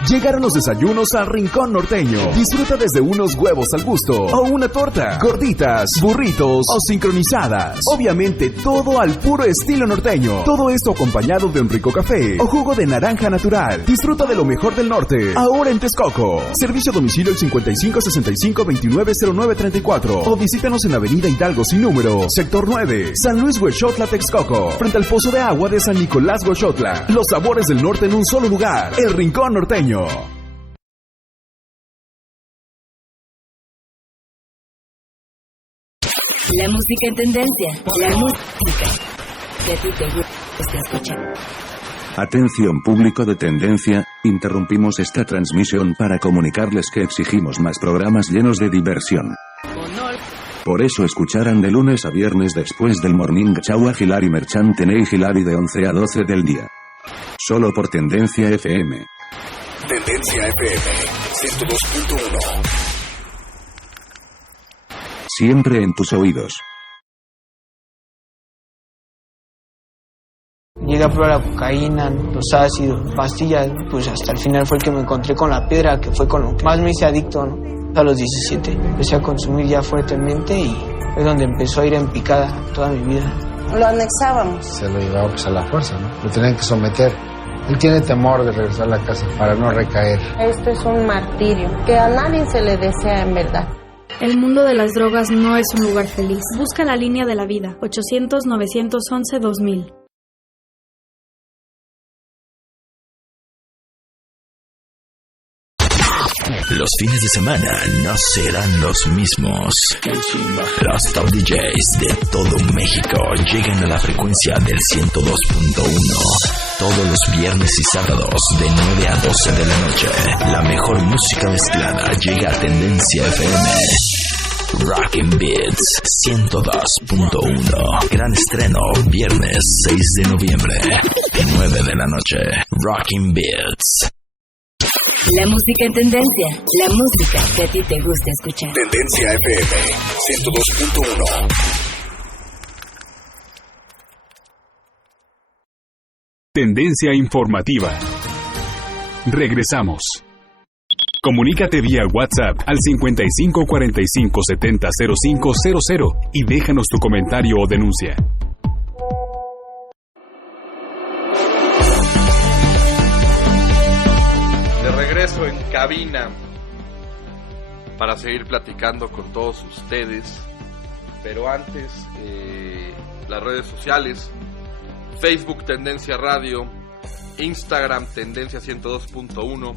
Llegaron los desayunos al Rincón Norteño. Disfruta desde unos huevos al gusto o una torta, gorditas, burritos o sincronizadas. Obviamente todo al puro estilo norteño. Todo esto acompañado de un rico café o jugo de naranja natural. Disfruta de lo mejor del norte, ahora en Texcoco. Servicio a domicilio al 55 65 29 09 34 o visítanos en Avenida Hidalgo sin número, Sector 9, San Luis Huexotla, Texcoco, frente al Pozo de Agua de San Nicolás, Huexotla. Los sabores del norte en un solo lugar, el Rincón Norteño. La música en tendencia, la música que a ti te gusta escuchar. Atención público de Tendencia, interrumpimos esta transmisión para comunicarles que exigimos más programas llenos de diversión. Por eso escucharán de lunes a viernes después del Morning Show a Hilary Merchant y Hilary de 11 a 12 del día. Solo por Tendencia FM. Tendencia FM 102.1. Siempre en tus oídos. Llegué a probar la cocaína, los ácidos, pastillas, pues hasta el final fue el que me encontré con la piedra, que fue con lo que más me hice adicto, ¿no? A los 17 empecé a consumir ya fuertemente y es donde empezó a ir en picada toda mi vida. Lo anexábamos. Se lo llevaba pues a la fuerza, ¿no? Lo tenían que someter. Él tiene temor de regresar a la casa para no recaer. Esto es un martirio que a nadie se le desea en verdad. El mundo de las drogas no es un lugar feliz. Busca la línea de la vida. 800-911-2000. Los fines de semana no serán los mismos. Los top DJs de todo México llegan a la frecuencia del 102.1. Todos los viernes y sábados de 9 a 12 de la noche. La mejor música mezclada llega a Tendencia FM. Rockin' Beats 102.1. Gran estreno viernes 6 de noviembre de 9 de la noche. Rockin' Beats. La música en tendencia, la música que a ti te gusta escuchar. Tendencia FM 102.1. Tendencia informativa. Regresamos. Comunícate vía WhatsApp al 55 45 70 05 00 y déjanos tu comentario o denuncia. regreso en cabina para seguir platicando con todos ustedes. Pero antes, las redes sociales: Facebook Tendencia Radio, Instagram Tendencia 102.1,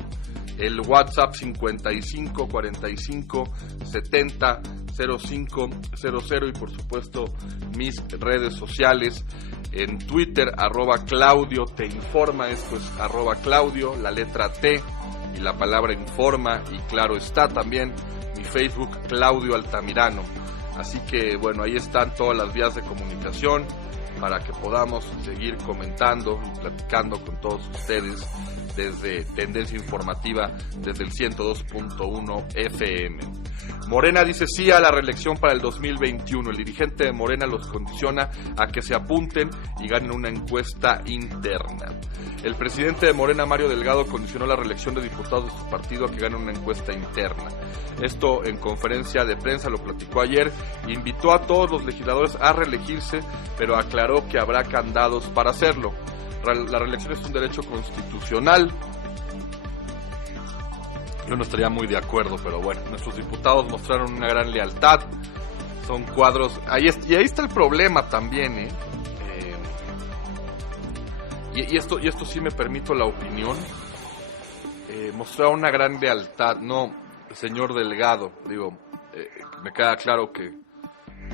el WhatsApp 55 45 70 05 00 y por supuesto mis redes sociales en Twitter @Claudio te informa, esto es @Claudio, la letra T y la palabra informa, y claro está también mi Facebook Claudio Altamirano. Así que bueno, ahí están todas las vías de comunicación para que podamos seguir comentando y platicando con todos ustedes desde Tendencia Informativa, desde el 102.1 FM. Morena dice sí a la reelección para el 2021. El dirigente de Morena los condiciona a que se apunten y ganen una encuesta interna. El presidente de Morena, Mario Delgado, condicionó la reelección de diputados de su partido a que ganen una encuesta interna. Esto en conferencia de prensa lo platicó ayer. Invitó a todos los legisladores a reelegirse, pero aclaró que habrá candados para hacerlo. La reelección es un derecho constitucional. Yo no estaría muy de acuerdo, pero bueno, nuestros diputados mostraron una gran lealtad. Son cuadros. Y ahí está el problema también, Y esto sí me permito la opinión. Mostraron una gran lealtad, no, señor Delgado. Digo, me queda claro que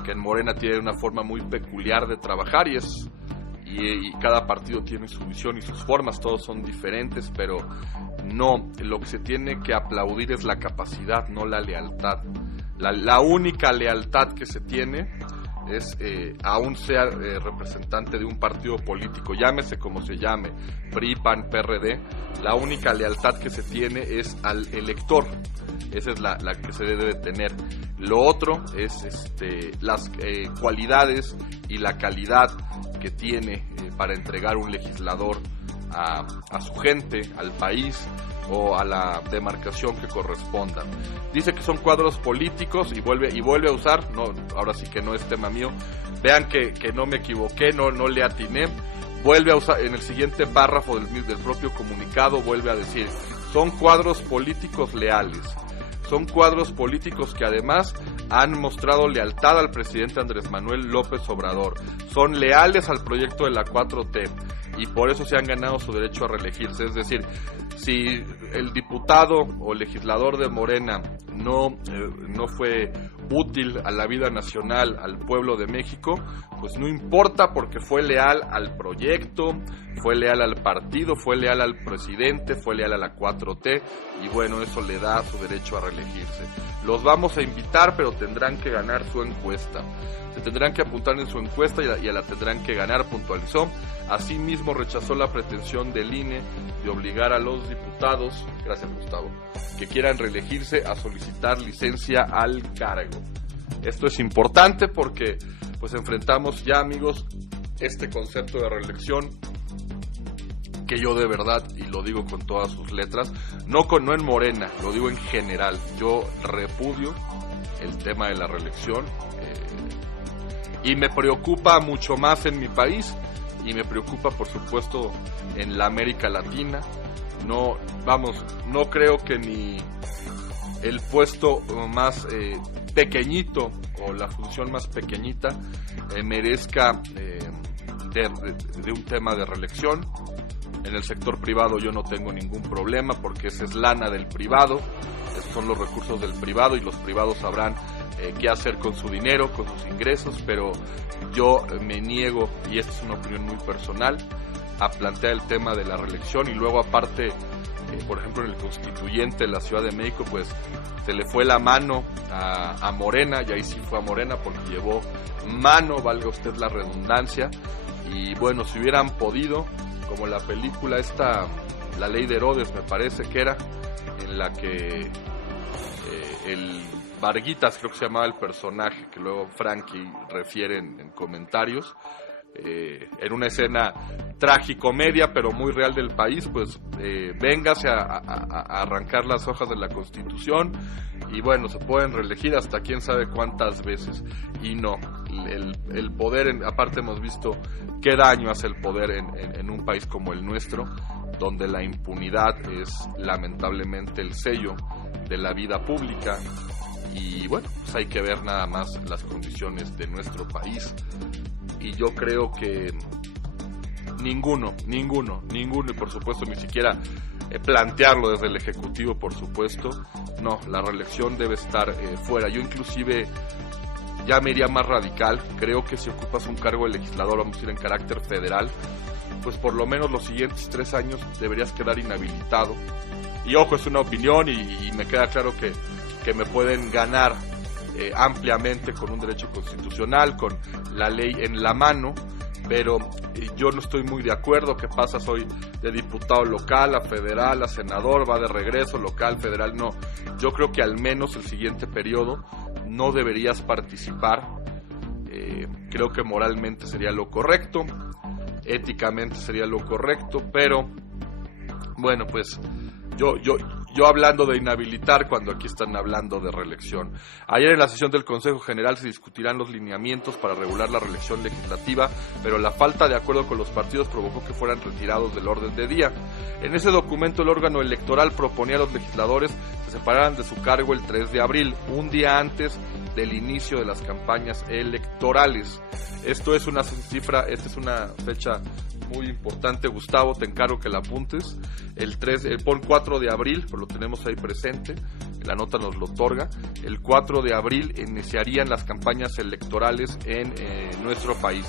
en Morena tiene una forma muy peculiar de trabajar y cada partido tiene su visión y sus formas, todos son diferentes, pero no, lo que se tiene que aplaudir es la capacidad, no la lealtad. La única lealtad que se tiene es, aún sea representante de un partido político, llámese como se llame, PRI, PAN, PRD, la única lealtad que se tiene es al elector. Esa es la que se debe de tener. Lo otro es las cualidades y la calidad que tiene para entregar un legislador a su gente, al país o a la demarcación que corresponda. Dice que son cuadros políticos y vuelve a usar, no, ahora sí que no es tema mío, vean que no me equivoqué, no le atiné, vuelve a usar en el siguiente párrafo del propio comunicado, vuelve a decir, son cuadros políticos leales. Son cuadros políticos que además han mostrado lealtad al presidente Andrés Manuel López Obrador. Son leales al proyecto de la 4T y por eso se han ganado su derecho a reelegirse. Es decir, si el diputado o legislador de Morena no fue útil a la vida nacional, al pueblo de México, pues no importa, porque fue leal al proyecto, fue leal al partido, fue leal al presidente, fue leal a la 4T, y bueno, eso le da su derecho a reelegirse. Los vamos a invitar, pero tendrán que ganar su encuesta. Se tendrán que apuntar en su encuesta y la tendrán que ganar, puntualizó. Asimismo, rechazó la pretensión del INE de obligar a los diputados, gracias Gustavo, que quieran reelegirse a solicitar licencia al cargo. Esto es importante porque pues enfrentamos ya, amigos, este concepto de reelección que yo de verdad, y lo digo con todas sus letras, no en Morena, lo digo en general, yo repudio el tema de la reelección y me preocupa mucho más en mi país y me preocupa por supuesto en la América Latina. No creo que ni el puesto más pequeñito o la función más pequeñita merezca de un tema de reelección. En el sector privado yo no tengo ningún problema porque esa es lana del privado, esos son los recursos del privado y los privados sabrán qué hacer con su dinero, con sus ingresos, pero yo me niego, y esta es una opinión muy personal, a plantear el tema de la reelección. Y luego aparte, por ejemplo en el constituyente de la Ciudad de México, pues se le fue la mano a Morena, y ahí sí fue a Morena porque llevó mano, valga usted la redundancia, y bueno, si hubieran podido, como la película esta, La Ley de Herodes me parece que era, en la que el Varguitas, creo que se llamaba el personaje, que luego Frankie refiere en comentarios, en una escena tragicomedia pero muy real del país, pues véngase a arrancar las hojas de la Constitución y bueno, se pueden reelegir hasta quién sabe cuántas veces. Y no, el poder, aparte hemos visto qué daño hace el poder en un país como el nuestro, donde la impunidad es lamentablemente el sello de la vida pública. Y bueno, pues hay que ver nada más las condiciones de nuestro país. Y yo creo que ninguno, y por supuesto ni siquiera plantearlo desde el Ejecutivo, por supuesto, no, la reelección debe estar fuera. Yo inclusive ya me iría más radical. Creo que si ocupas un cargo de legislador, vamos a ir en carácter federal, pues por lo menos los siguientes 3 años deberías quedar inhabilitado. Y ojo, es una opinión y me queda claro que me pueden ganar ampliamente con un derecho constitucional, con la ley en la mano, pero yo no estoy muy de acuerdo. ¿Qué pasa? Soy de diputado local a federal, a senador, va de regreso, local, federal, no. Yo creo que al menos el siguiente periodo no deberías participar. Creo que moralmente sería lo correcto, éticamente sería lo correcto, pero bueno, pues yo hablando de inhabilitar cuando aquí están hablando de reelección. Ayer en la sesión del Consejo General se discutirán los lineamientos para regular la reelección legislativa, pero la falta de acuerdo con los partidos provocó que fueran retirados del orden de día. En ese documento el órgano electoral proponía a los legisladores que se separaran de su cargo el 3 de abril, un día antes del inicio de las campañas electorales. Esta es una fecha muy importante, Gustavo, te encargo que la apuntes. Pon 4 de abril, pues lo tenemos ahí presente, la nota nos lo otorga. El 4 de abril iniciarían las campañas electorales en nuestro país.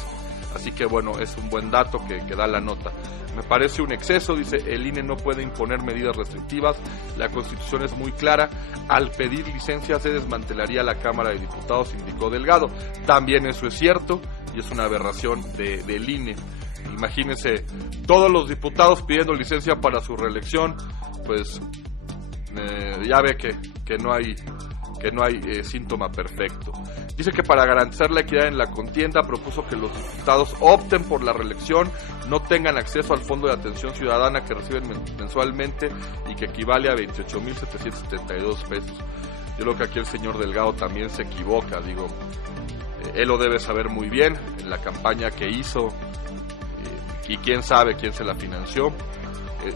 Así que bueno, es un buen dato que da la nota. Me parece un exceso, dice, el INE no puede imponer medidas restrictivas, la Constitución es muy clara, al pedir licencia se desmantelaría la Cámara de Diputados, indicó Delgado. También eso es cierto y es una aberración del INE. Imagínense, todos los diputados pidiendo licencia para su reelección, pues ya ve que no hay síntoma perfecto. Dice que para garantizar la equidad en la contienda propuso que los diputados opten por la reelección, no tengan acceso al Fondo de Atención Ciudadana que reciben mensualmente y que equivale a 28,772 pesos. Yo creo que aquí el señor Delgado también se equivoca, digo, él lo debe saber muy bien en la campaña que hizo y quién sabe quién se la financió.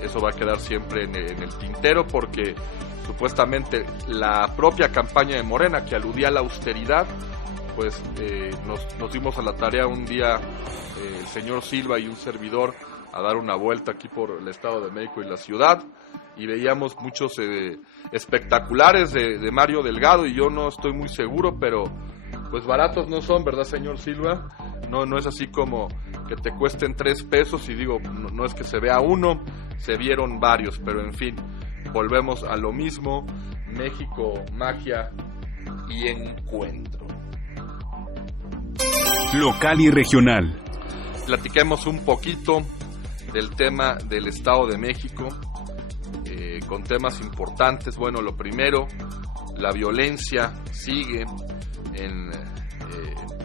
Eso va a quedar siempre en el tintero porque supuestamente la propia campaña de Morena, que aludía a la austeridad, pues nos dimos a la tarea un día el señor Silva y un servidor a dar una vuelta aquí por el Estado de México y la ciudad, y veíamos muchos espectaculares de Mario Delgado, y yo no estoy muy seguro, pero pues baratos no son, ¿verdad, señor Silva? No es así como que te cuesten 3 pesos y digo, no es que se vea uno, se vieron varios, pero en fin, volvemos a lo mismo, México, magia y encuentro. Local y regional. Platiquemos un poquito del tema del Estado de México, con temas importantes. Bueno, lo primero, la violencia sigue en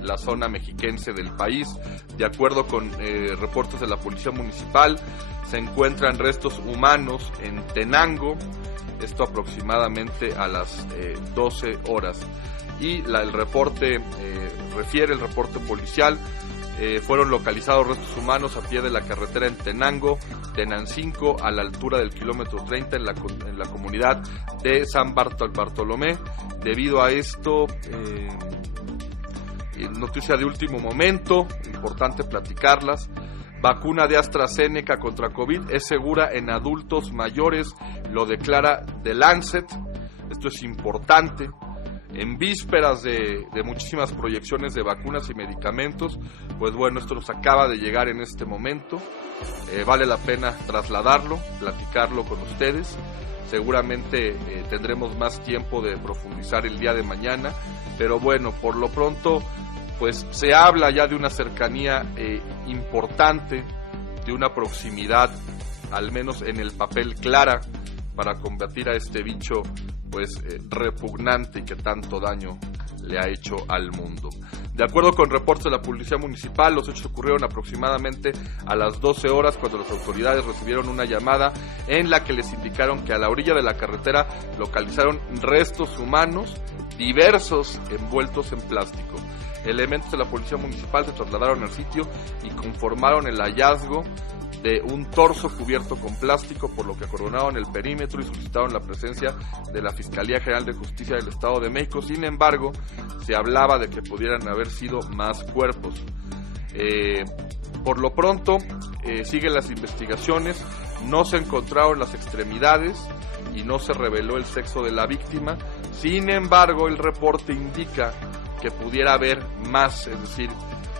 la zona mexiquense del país. De acuerdo con reportes de la Policía Municipal, se encuentran restos humanos en Tenango, esto aproximadamente a las 12 horas. Y el reporte refiere, el reporte policial, fueron localizados restos humanos a pie de la carretera en Tenango, Tenancingo, a la altura del kilómetro 30 en la comunidad de San Bartolomé. Debido a esto, noticia de último momento, importante platicarlas. Vacuna de AstraZeneca contra COVID es segura en adultos mayores, lo declara The Lancet. Esto es importante. En vísperas de muchísimas proyecciones de vacunas y medicamentos, pues bueno, esto nos acaba de llegar en este momento. Vale la pena trasladarlo, platicarlo con ustedes. Seguramente tendremos más tiempo de profundizar el día de mañana, pero bueno, por lo pronto, pues se habla ya de una cercanía importante, de una proximidad, al menos en el papel, clara para combatir a este bicho pues repugnante y que tanto daño le ha hecho al mundo. De acuerdo con reportes de la Policía Municipal, los hechos ocurrieron aproximadamente a las 12 horas cuando las autoridades recibieron una llamada en la que les indicaron que a la orilla de la carretera localizaron restos humanos diversos envueltos en plástico. Elementos de la Policía Municipal se trasladaron al sitio y conformaron el hallazgo de un torso cubierto con plástico, por lo que acordonaron el perímetro y solicitaron la presencia de la Fiscalía General de Justicia del Estado de México. Sin embargo, se hablaba de que pudieran haber sido más cuerpos. Por lo pronto, siguen las investigaciones, no se encontraron las extremidades y no se reveló el sexo de la víctima. Sin embargo, el reporte indica que pudiera haber más, es decir,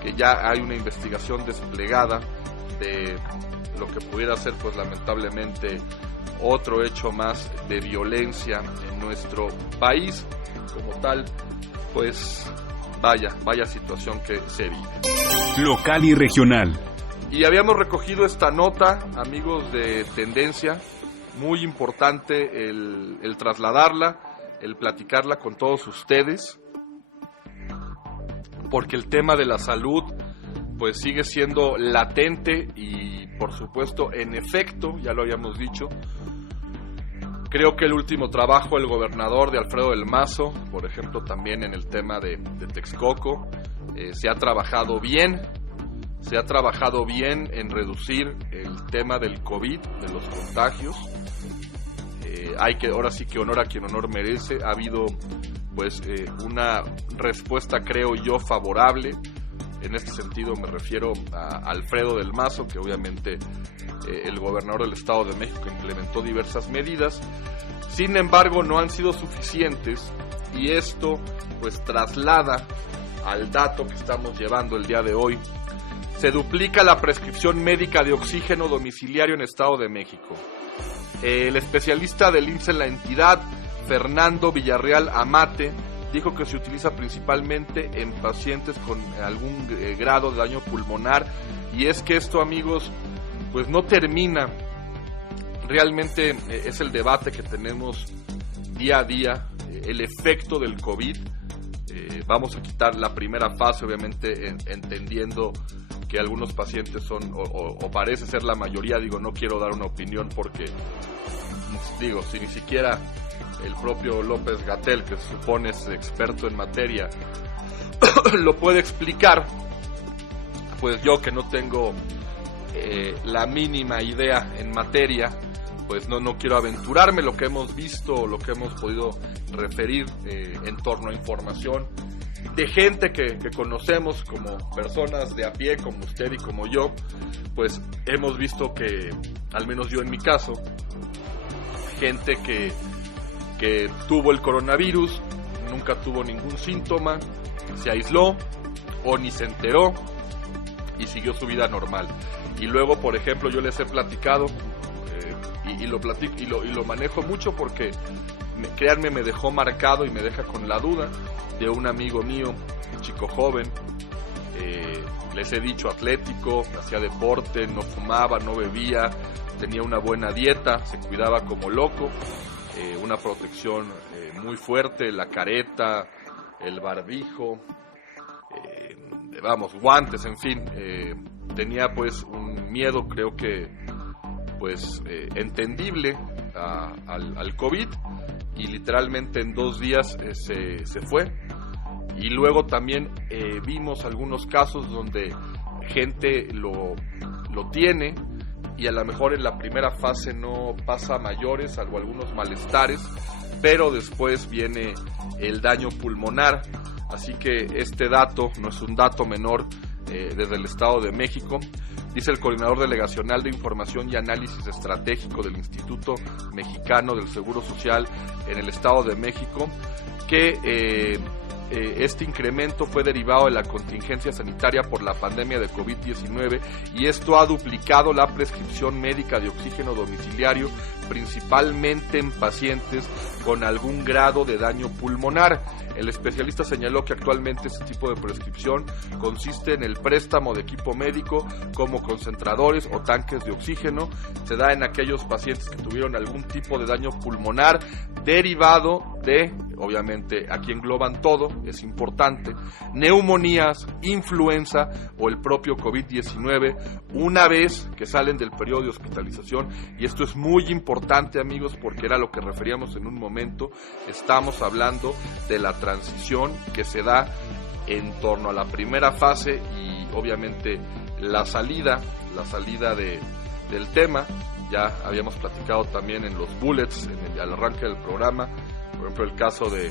que ya hay una investigación desplegada de lo que pudiera ser, pues lamentablemente, otro hecho más de violencia en nuestro país. Como tal, pues vaya situación que se vive. Local y regional. Y habíamos recogido esta nota, amigos de Tendencia, muy importante el trasladarla, el platicarla con todos ustedes, porque el tema de la salud pues sigue siendo latente y por supuesto en efecto, ya lo habíamos dicho, creo que el último trabajo del gobernador de Alfredo del Mazo, por ejemplo también en el tema de Texcoco, se ha trabajado bien en reducir el tema del COVID, de los contagios. Ahora sí que honor a quien honor merece. Ha habido pues una respuesta, creo yo, favorable. En este sentido me refiero a Alfredo del Mazo, que obviamente el gobernador del Estado de México implementó diversas medidas. Sin embargo, no han sido suficientes y esto pues traslada al dato que estamos llevando el día de hoy. Se duplica la prescripción médica de oxígeno domiciliario en Estado de México. El especialista del IMSS en la entidad, Fernando Villarreal Amate, dijo que se utiliza principalmente en pacientes con algún grado de daño pulmonar, y es que esto, amigos, pues no termina. Realmente es el debate que tenemos día a día, el efecto del COVID. Vamos a quitar la primera fase, obviamente entendiendo que algunos pacientes son, o parece ser la mayoría, no quiero dar una opinión porque, si ni siquiera el propio López-Gatell, que se supone es experto en materia, lo puede explicar, pues yo que no tengo la mínima idea en materia, pues no quiero aventurarme. Lo que hemos visto, lo que hemos podido referir en torno a información de gente que conocemos como personas de a pie, como usted y como yo, pues hemos visto que, al menos yo en mi caso, gente que tuvo el coronavirus, nunca tuvo ningún síntoma, se aisló o ni se enteró y siguió su vida normal. Y luego, por ejemplo, yo les he platicado y lo platico y lo manejo mucho porque, créanme, me dejó marcado y me deja con la duda de un amigo mío, un chico joven, les he dicho, atlético, hacía deporte, no fumaba, no bebía, tenía una buena dieta, se cuidaba como loco, una protección muy fuerte, la careta, el barbijo, guantes, en fin, tenía pues un miedo, creo que pues entendible al COVID, y literalmente en 2 días se fue. Y luego también vimos algunos casos donde gente lo tiene y a lo mejor en la primera fase no pasa a mayores, salvo algunos malestares, pero después viene el daño pulmonar. Así que este dato no es un dato menor desde el Estado de México. Dice el coordinador delegacional de Información y Análisis Estratégico del Instituto Mexicano del Seguro Social en el Estado de México que este incremento fue derivado de la contingencia sanitaria por la pandemia de COVID-19 y esto ha duplicado la prescripción médica de oxígeno domiciliario, principalmente en pacientes con algún grado de daño pulmonar. El especialista señaló que actualmente este tipo de prescripción consiste en el préstamo de equipo médico como concentradores o tanques de oxígeno. Se da en aquellos pacientes que tuvieron algún tipo de daño pulmonar derivado de, obviamente aquí engloban todo, es importante, neumonías, influenza o el propio COVID-19 una vez que salen del periodo de hospitalización. Y esto es muy importante, amigos, porque era lo que referíamos en un momento. Estamos hablando de la transición que se da en torno a la primera fase y obviamente la salida del tema. Ya habíamos platicado también en los bullets, al arranque del programa, por ejemplo el caso de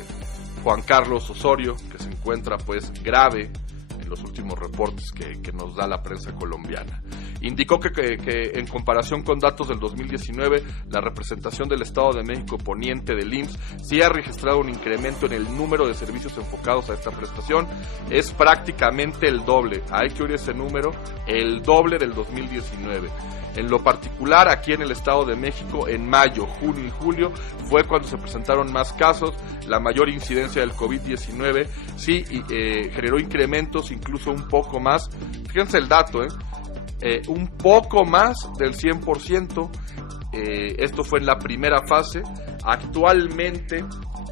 Juan Carlos Osorio, que se encuentra pues grave en los últimos reportes que nos da la prensa colombiana. Indicó que en comparación con datos del 2019, la representación del Estado de México Poniente del IMSS sí ha registrado un incremento en el número de servicios enfocados a esta prestación. Es prácticamente el doble, hay que oír ese número, el doble del 2019. En lo particular, aquí en el Estado de México, en mayo, junio y julio, fue cuando se presentaron más casos. La mayor incidencia del COVID-19 sí generó incrementos, incluso un poco más. Fíjense el dato, un poco más del 100%. Esto fue en la primera fase. Actualmente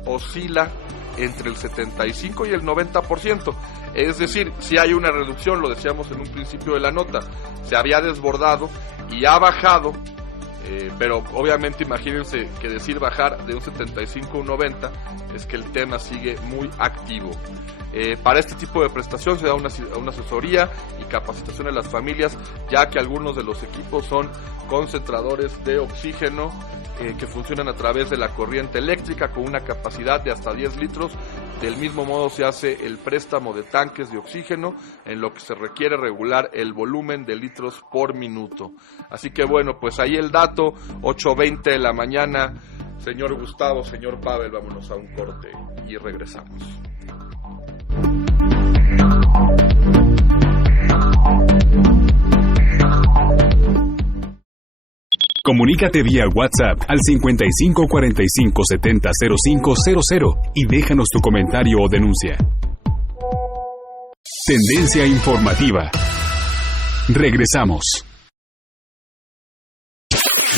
oscila entre el 75 y el 90%. Es decir, si hay una reducción, lo decíamos en un principio de la nota, se había desbordado y ha bajado, pero obviamente imagínense que decir bajar de un 75 a un 90 es que el tema sigue muy activo. Para este tipo de prestación se da una asesoría y capacitación a las familias, ya que algunos de los equipos son concentradores de oxígeno que funcionan a través de la corriente eléctrica con una capacidad de hasta 10 litros. Del mismo modo se hace el préstamo de tanques de oxígeno, en lo que se requiere regular el volumen de litros por minuto. Así que bueno, pues ahí el dato, 8:20 de la mañana. Señor Gustavo, señor Pavel, vámonos a un corte y regresamos. Comunícate vía WhatsApp al 55 45 70 0500 y déjanos tu comentario o denuncia. Tendencia informativa. Regresamos.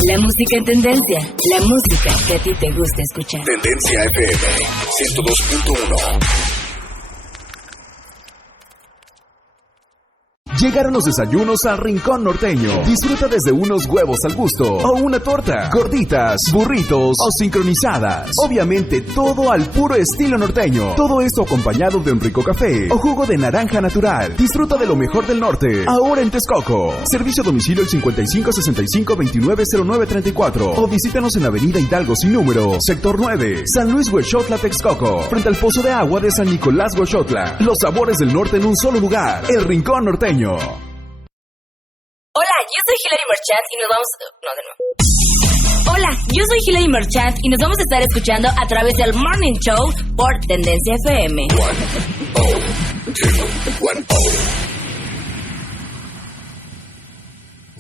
La música en tendencia, la música que a ti te gusta escuchar. Tendencia FM 102.1. Llegaron los desayunos al Rincón Norteño. Disfruta desde unos huevos al gusto o una torta, gorditas, burritos o sincronizadas. Obviamente todo al puro estilo norteño. Todo esto acompañado de un rico café o jugo de naranja natural. Disfruta de lo mejor del norte, ahora en Texcoco. Servicio a domicilio el 55 65 29 09 34 o visítanos en Avenida Hidalgo sin número, Sector 9, San Luis Huexotla, Texcoco, frente al Pozo de Agua de San Nicolás Huexotla. Los sabores del norte en un solo lugar, el Rincón Norteño. Hola, yo soy Hilary Marchand y nos vamos... No, de nuevo. Hola, yo soy Hilary Marchand y nos vamos a estar escuchando a través del Morning Show por Tendencia FM.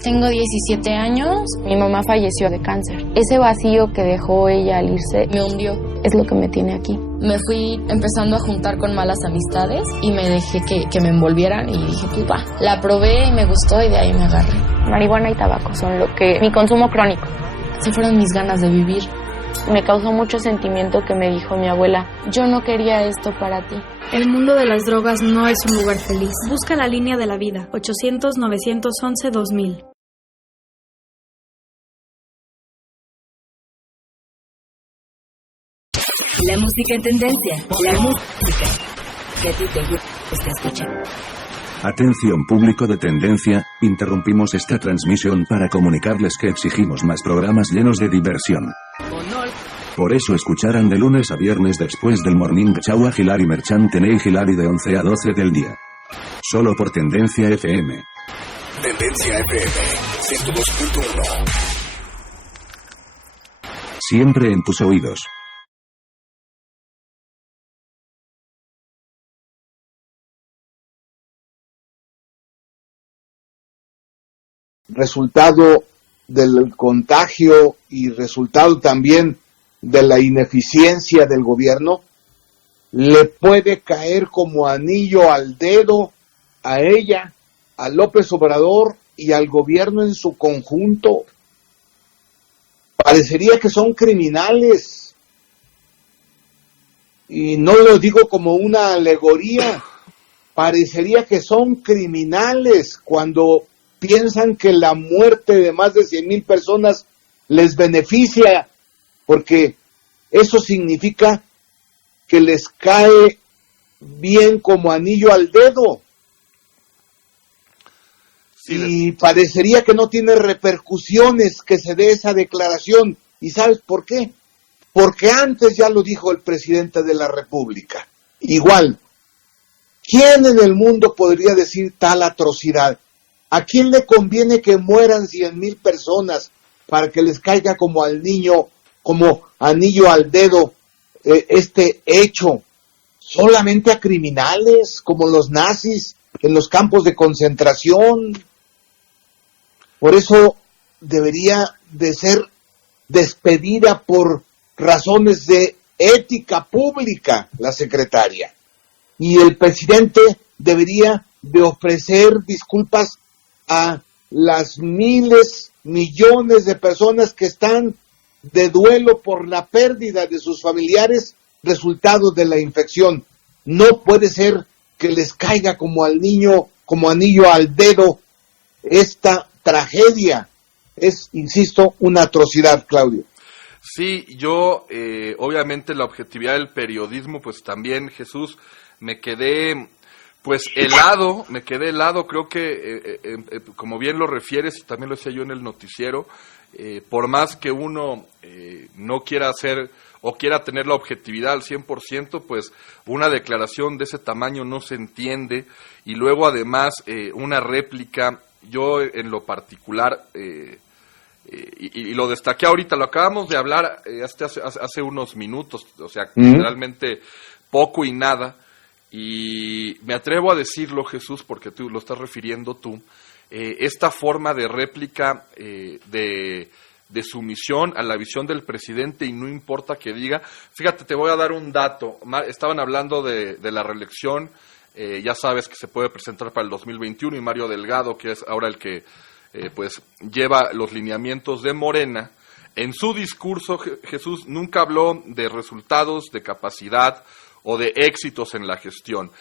Tengo 17 años, mi mamá falleció de cáncer. Ese vacío que dejó ella al irse me hundió, es lo que me tiene aquí. Me fui empezando a juntar con malas amistades y me dejé que me envolvieran y dije, pues va. La probé y me gustó y de ahí me agarré. Marihuana y tabaco son lo que... mi consumo crónico. Se fueron mis ganas de vivir. Me causó mucho sentimiento que me dijo mi abuela, yo no quería esto para ti. El mundo de las drogas no es un lugar feliz. Busca la línea de la vida, 800-911-2000. La música en tendencia, la música que a ti te gusta escuchar. Atención público de Tendencia, interrumpimos esta transmisión para comunicarles que exigimos más programas llenos de diversión. Por eso escucharán de lunes a viernes después del Morning Show a Hilary Marchand y Hilary de 11 a 12 del día. Solo por Tendencia FM. Tendencia FM 102.1. Siempre en tus oídos. Resultado del contagio y resultado también de la ineficiencia del gobierno, le puede caer como anillo al dedo a ella, a López Obrador y al gobierno en su conjunto. Parecería que son criminales. Y no lo digo como una alegoría, parecería que son criminales cuando piensan que la muerte de más de 100,000 personas les beneficia, porque eso significa que les cae bien como anillo al dedo. y parecería que no tiene repercusiones que se dé esa declaración. ¿Y sabes por qué? Porque antes ya lo dijo el presidente de la República. Igual, ¿quién en el mundo podría decir tal atrocidad? ¿A quién le conviene que mueran 100,000 personas para que les caiga como al niño, como anillo al dedo este hecho? Solamente a criminales, como los nazis en los campos de concentración. Por eso debería de ser despedida por razones de ética pública la secretaria. Y el presidente debería de ofrecer disculpas a las miles, millones de personas que están de duelo por la pérdida de sus familiares resultado de la infección. No puede ser que les caiga como al niño, como anillo al dedo esta tragedia. Es, insisto, una atrocidad, Claudio. Sí, yo, obviamente la objetividad del periodismo, pues también, Jesús, me quedé helado, creo que, como bien lo refieres, y también lo decía yo en el noticiero, por más que uno no quiera hacer o quiera tener la objetividad al 100%, pues una declaración de ese tamaño no se entiende, y luego además una réplica, yo en lo particular, y lo destaqué ahorita, lo acabamos de hablar hace unos minutos, o sea, realmente poco y nada, y me atrevo a decirlo, Jesús, porque tú lo estás refiriendo tú, esta forma de réplica de sumisión a la visión del presidente, y no importa que diga. Fíjate, te voy a dar un dato. Estaban hablando de la reelección, ya sabes que se puede presentar para el 2021, y Mario Delgado, que es ahora el que pues lleva los lineamientos de Morena, en su discurso, Jesús, nunca habló de resultados, de capacidad o de éxitos en la gestión.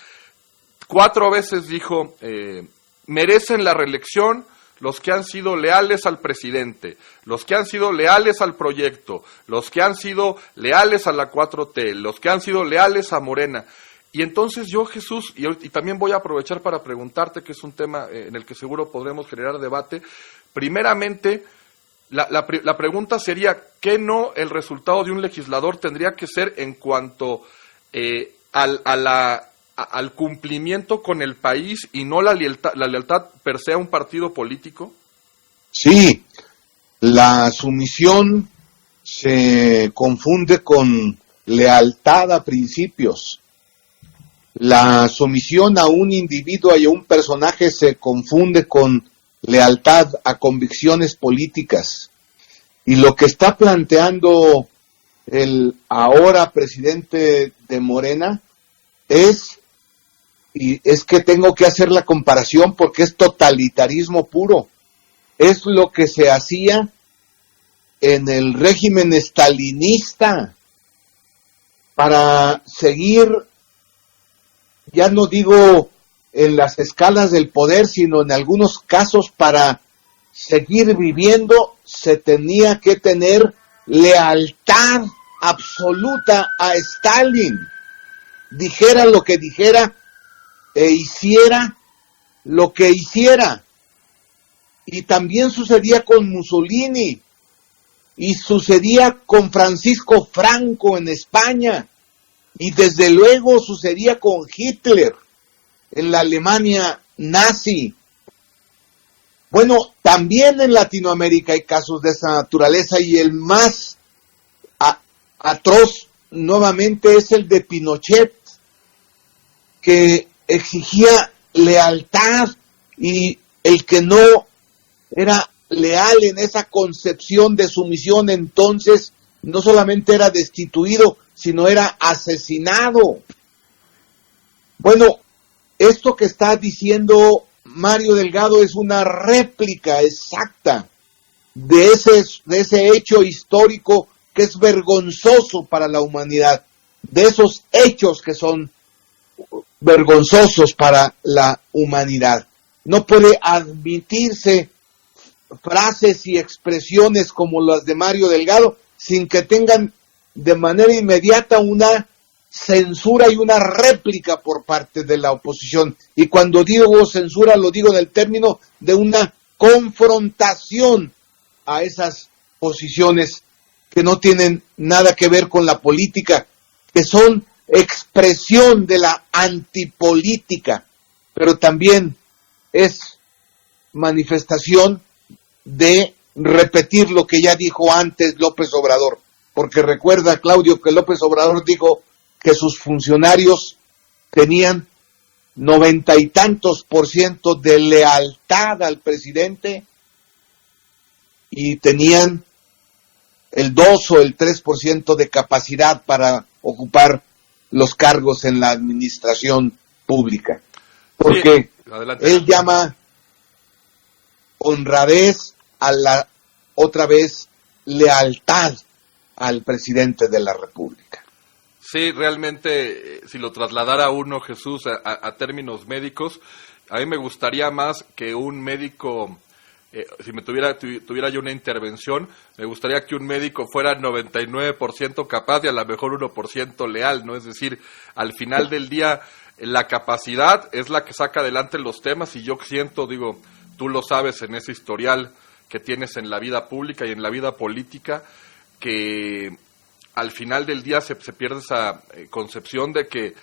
4 veces dijo, merecen la reelección los que han sido leales al presidente, los que han sido leales al proyecto, los que han sido leales a la 4T, los que han sido leales a Morena. Y entonces yo, Jesús, y también voy a aprovechar para preguntarte, que es un tema en el que seguro podremos generar debate, primeramente, la pregunta sería, ¿qué no el resultado de un legislador tendría que ser en cuanto al cumplimiento con el país y no la lealtad per se a un partido político? Sí, la sumisión se confunde con lealtad a principios. La sumisión a un individuo y a un personaje se confunde con lealtad a convicciones políticas. Y lo que está planteando el ahora presidente de Morena es que tengo que hacer la comparación porque es totalitarismo puro. Es lo que se hacía en el régimen estalinista para seguir, ya no digo en las escalas del poder, sino en algunos casos para seguir viviendo se tenía que tener lealtad absoluta a Stalin. Dijera lo que dijera e hiciera lo que hiciera. Y también sucedía con Mussolini, y sucedía con Francisco Franco en España, y desde luego sucedía con Hitler en la Alemania nazi. Bueno, también en Latinoamérica hay casos de esa naturaleza, y el más atroz nuevamente es el de Pinochet, que exigía lealtad, y el que no era leal en esa concepción de sumisión entonces no solamente era destituido, sino era asesinado. Bueno, esto que está diciendo Mario Delgado es una réplica exacta de ese hecho histórico que es vergonzoso para la humanidad, de esos hechos que son vergonzosos para la humanidad. No puede admitirse frases y expresiones como las de Mario Delgado sin que tengan de manera inmediata una censura y una réplica por parte de la oposición. Y cuando digo censura, lo digo en el término de una confrontación a esas posiciones que no tienen nada que ver con la política, que son expresión de la antipolítica, pero también es manifestación de repetir lo que ya dijo antes López Obrador, porque recuerda, Claudio, que López Obrador dijo que sus funcionarios tenían 90 y tantos % de lealtad al presidente y tenían el 2 o el 3% de capacidad para ocupar los cargos en la administración pública. Porque sí, adelante. Él llama honradez a la, otra vez, lealtad al presidente de la República. Sí, realmente, si lo trasladara uno, Jesús, a términos médicos, a mí me gustaría más que un médico, si me tuviera yo una intervención, me gustaría que un médico fuera 99% capaz y a lo mejor 1% leal, ¿no? Es decir, al final del día, la capacidad es la que saca adelante los temas y yo siento, digo, tú lo sabes en ese historial que tienes en la vida pública y en la vida política, que al final del día se pierde esa concepción de que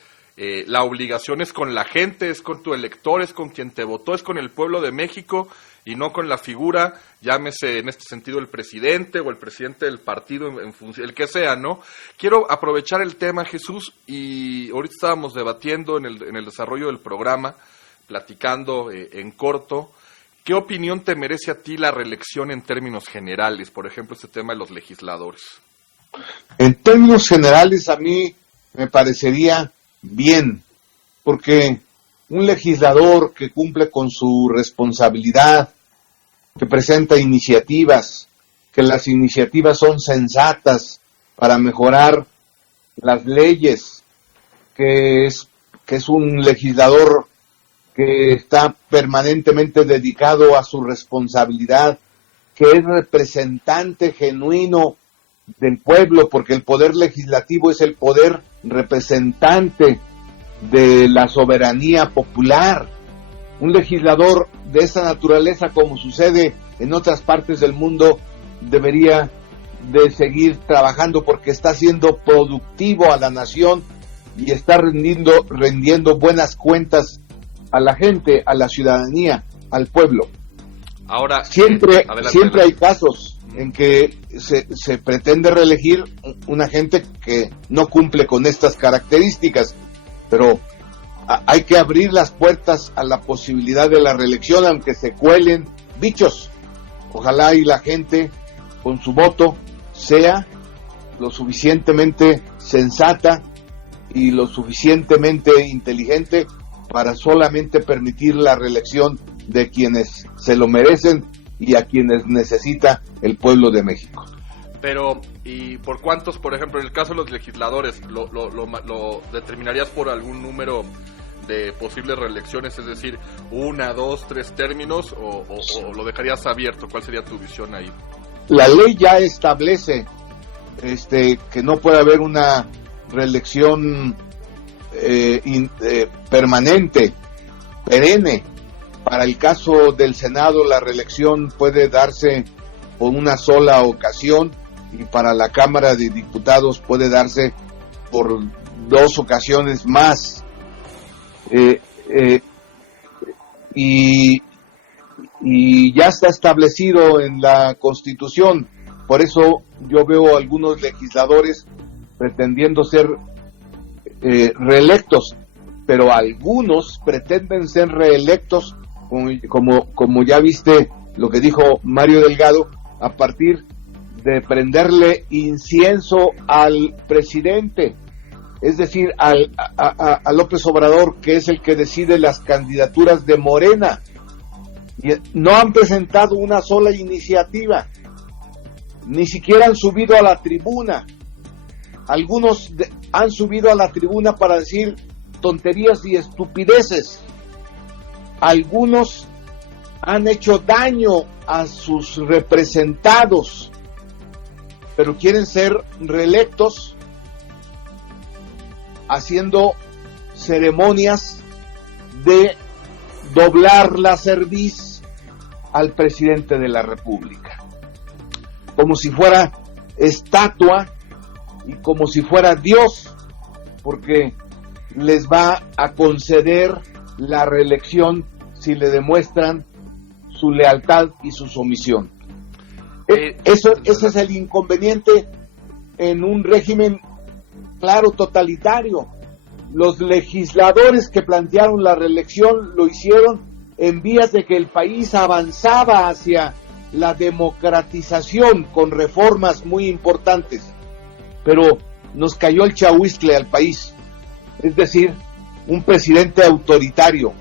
la obligación es con la gente, es con tu elector, es con quien te votó, es con el pueblo de México y no con la figura, llámese en este sentido el presidente o el presidente del partido, en función, el que sea, ¿no? Quiero aprovechar el tema, Jesús, y ahorita estábamos debatiendo en el desarrollo del programa, platicando en corto. ¿Qué opinión te merece a ti la reelección en términos generales? Por ejemplo, este tema de los legisladores. En términos generales, a mí me parecería bien, porque un legislador que cumple con su responsabilidad, que presenta iniciativas, que las iniciativas son sensatas para mejorar las leyes, que es un legislador que está permanentemente dedicado a su responsabilidad, que es representante genuino del pueblo, porque el poder legislativo es el poder representante de la soberanía popular. Un legislador de esa naturaleza, como sucede en otras partes del mundo, debería de seguir trabajando porque está siendo productivo a la nación y está rendiendo buenas cuentas a la gente, a la ciudadanía, al pueblo. Ahora, siempre hay casos en que se pretende reelegir una gente que no cumple con estas características, pero hay que abrir las puertas a la posibilidad de la reelección, aunque se cuelen bichos. Ojalá y la gente con su voto sea lo suficientemente sensata y lo suficientemente inteligente para solamente permitir la reelección de quienes se lo merecen y a quienes necesita el pueblo de México. Pero, ¿y por cuántos, por ejemplo, en el caso de los legisladores, lo determinarías por algún número de posibles reelecciones? Es decir, 1, 2, 3 términos, o lo dejarías abierto? ¿Cuál sería tu visión ahí? La ley ya establece que no puede haber una reelección permanente, perenne. Para el caso del Senado, la reelección puede darse por una sola ocasión, y para la Cámara de Diputados puede darse por 2 ocasiones más. Y ya está establecido en la Constitución. Por eso yo veo a algunos legisladores pretendiendo ser reelectos, pero algunos pretenden ser reelectos, como ya viste lo que dijo Mario Delgado, a partir de prenderle incienso al presidente, es decir, a López Obrador, que es el que decide las candidaturas de Morena. Y no han presentado una sola iniciativa, ni siquiera han subido a la tribuna. Algunos han subido a la tribuna para decir tonterías y estupideces. Algunos han hecho daño a sus representados, pero quieren ser reelectos haciendo ceremonias de doblar la cerviz al presidente de la República, como si fuera estatua y como si fuera Dios, porque les va a conceder la reelección si le demuestran su lealtad y su sumisión. Ese es el inconveniente en un régimen, claro, totalitario. Los legisladores que plantearon la reelección lo hicieron en vías de que el país avanzaba hacia la democratización con reformas muy importantes, pero nos cayó el chahuizcle al país, es decir, un presidente autoritario,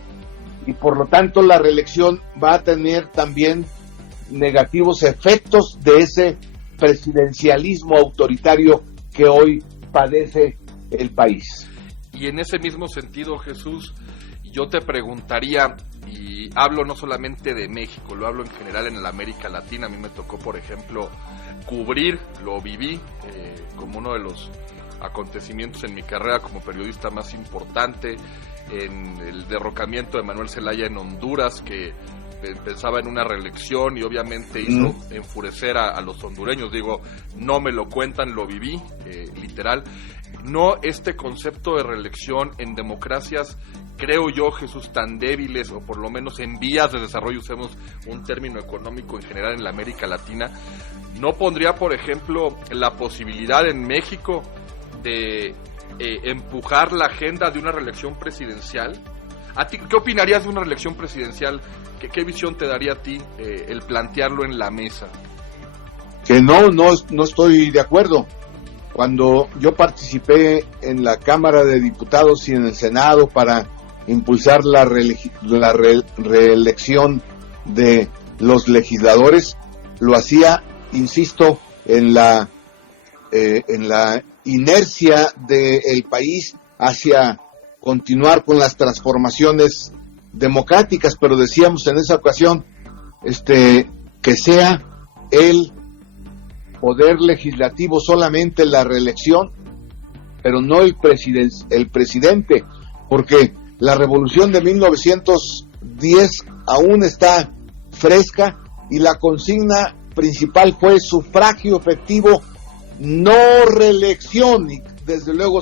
y por lo tanto la reelección va a tener también negativos efectos de ese presidencialismo autoritario que hoy padece el país. Y en ese mismo sentido, Jesús, yo te preguntaría, y hablo no solamente de México, lo hablo en general en la América Latina. A mí me tocó, por ejemplo, cubrir, lo viví como uno de los acontecimientos en mi carrera como periodista más importante, en el derrocamiento de Manuel Zelaya en Honduras, que pensaba en una reelección y obviamente hizo enfurecer a los hondureños. Digo, no me lo cuentan, lo viví, literal. No, este concepto de reelección en democracias, creo yo, Jesús, tan débiles, o por lo menos en vías de desarrollo, usemos un término económico en general en la América Latina, ¿no pondría, por ejemplo, la posibilidad en México de empujar la agenda de una reelección presidencial? ¿A ti qué opinarías de una reelección presidencial? ¿Qué visión te daría a ti el plantearlo en la mesa? Que no estoy de acuerdo. Cuando yo participé en la Cámara de Diputados y en el Senado para impulsar la reelección de los legisladores, lo hacía, insisto, en la inercia del país hacia continuar con las transformaciones democráticas, pero decíamos en esa ocasión que sea el poder legislativo solamente la reelección, pero no el presidente, porque la revolución de 1910 aún está fresca y la consigna principal fue sufragio efectivo, no reelección, y desde luego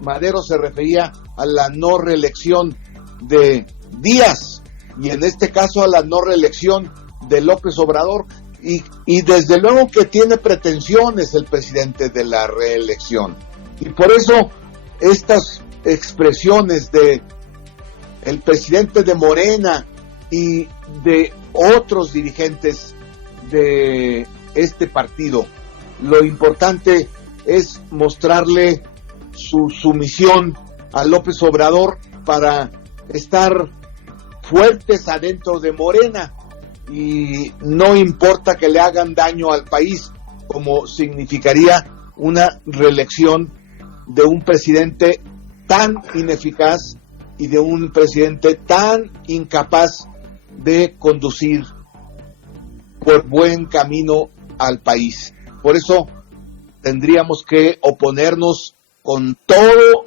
Madero se refería a la no reelección de Díaz, y en este caso a la no reelección de López Obrador, y desde luego que tiene pretensiones el presidente de la reelección, y por eso estas expresiones de el presidente de Morena y de otros dirigentes de este partido, lo importante es mostrarle su sumisión a López Obrador para estar fuertes adentro de Morena, y no importa que le hagan daño al país, como significaría una reelección de un presidente tan ineficaz y de un presidente tan incapaz de conducir por buen camino al país. Por eso tendríamos que oponernos con todo,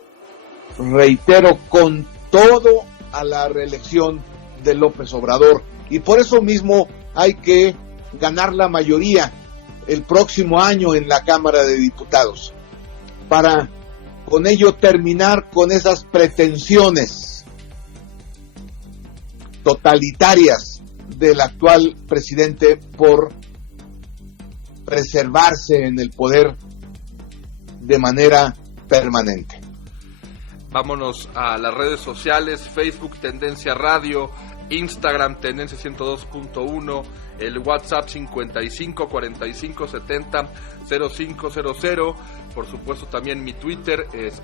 reitero, con todo a la reelección de López Obrador, y por eso mismo hay que ganar la mayoría el próximo año en la Cámara de Diputados, para con ello terminar con esas pretensiones totalitarias del actual presidente por preservarse en el poder de manera permanente. Vámonos a las redes sociales: Facebook Tendencia Radio, Instagram Tendencia 102.1, el WhatsApp 55 45 70 0500. Por supuesto también mi Twitter es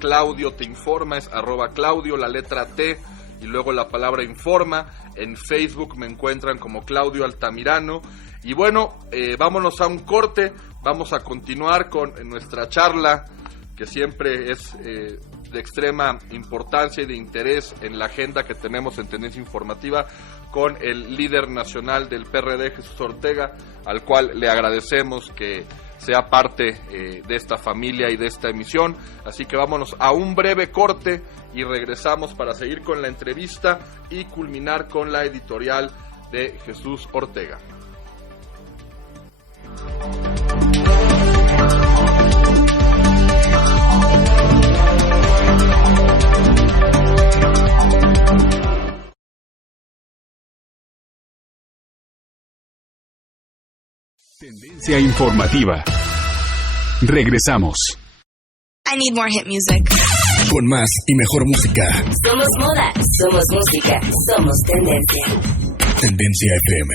@Claudio te informa, es @Claudio, la letra T y luego la palabra informa. En Facebook me encuentran como Claudio Altamirano. Y bueno, vámonos a un corte. Vamos a continuar con nuestra charla, que siempre es de extrema importancia y de interés en la agenda que tenemos en Tendencia Informativa, con el líder nacional del PRD, Jesús Ortega, al cual le agradecemos que sea parte de esta familia y de esta emisión. Así que vámonos a un breve corte y regresamos para seguir con la entrevista y culminar con la editorial de Jesús Ortega. Tendencia informativa. Regresamos. I need more hit music. Con más y mejor música. Somos moda, somos música, somos tendencia. Tendencia FM.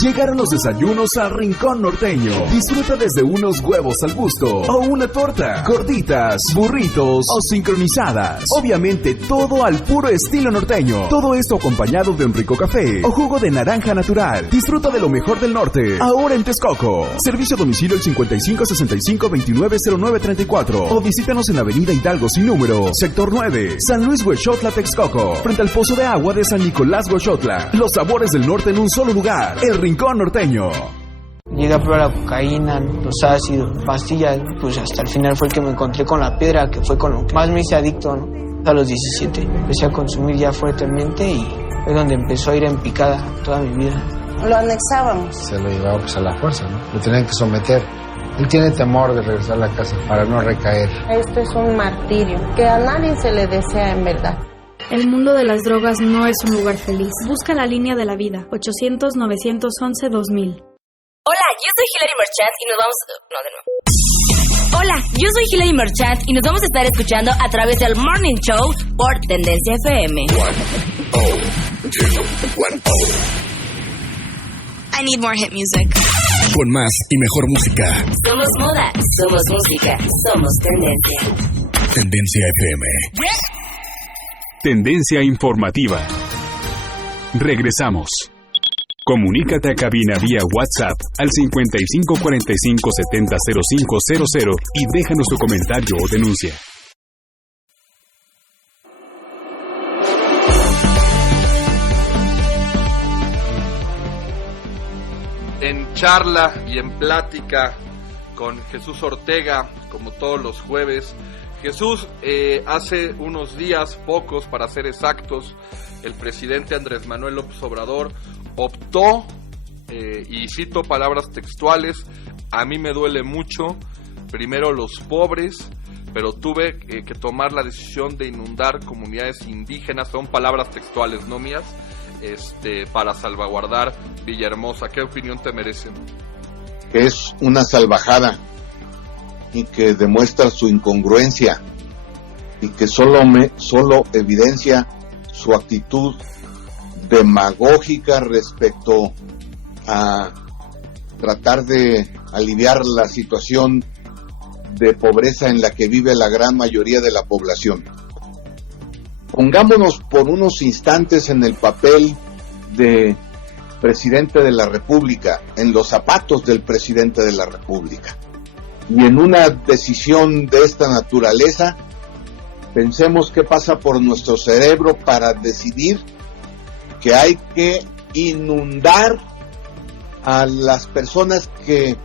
Llegaron los desayunos a Rincón Norteño. Disfruta desde unos huevos al gusto o una torta, gorditas, burritos o sincronizadas. Obviamente todo al puro estilo norteño. Todo esto acompañado de un rico café o jugo de naranja natural. Disfruta de lo mejor del norte, ahora en Texcoco. Servicio a domicilio al 5565-290934 o visítanos en Avenida Hidalgo sin número, Sector 9, San Luis Huexotla, Texcoco, frente al Pozo de Agua de San Nicolás Huexotla. Los sabores del norte en un solo lugar. El Rincón Norteño. Llegué a probar la cocaína, los ácidos, pastillas, pues hasta el final fue el que me encontré con la piedra, que fue con lo que más me hice adicto, ¿no? A los 17 empecé a consumir ya fuertemente y es donde empezó a ir en picada toda mi vida. Lo anexábamos. Se lo llevaba pues a la fuerza, ¿no? Lo tenían que someter. Él tiene temor de regresar a la casa para no recaer. Esto es un martirio que a nadie se le desea en verdad. El mundo de las drogas no es un lugar feliz. Busca la línea de la vida. 800-911-2000. Hola, yo soy Hilary Merchant y nos vamos... No, de nuevo. Hola, yo soy Hilary Merchant y nos vamos a estar escuchando a través del Morning Show por Tendencia FM. I need more hit music. Con más y mejor música. Somos moda, somos música, somos tendencia. Tendencia FM. Tendencia informativa. Regresamos. Comunícate a cabina vía WhatsApp al 5545-700500 y déjanos tu comentario o denuncia. En charla y en plática con Jesús Ortega, como todos los jueves. Jesús, hace unos días, pocos para ser exactos, el presidente Andrés Manuel López Obrador optó, y cito palabras textuales, a mí me duele mucho, primero los pobres, pero tuve que tomar la decisión de inundar comunidades indígenas, son palabras textuales, no mías, para salvaguardar Villahermosa. ¿Qué opinión te merece? Es una salvajada y que demuestra su incongruencia y que solo evidencia su actitud demagógica respecto a tratar de aliviar la situación de pobreza en la que vive la gran mayoría de la población. Pongámonos por unos instantes en el papel de presidente de la República, en los zapatos del presidente de la República. Y en una decisión de esta naturaleza, pensemos qué pasa por nuestro cerebro para decidir que hay que inundar a las personas que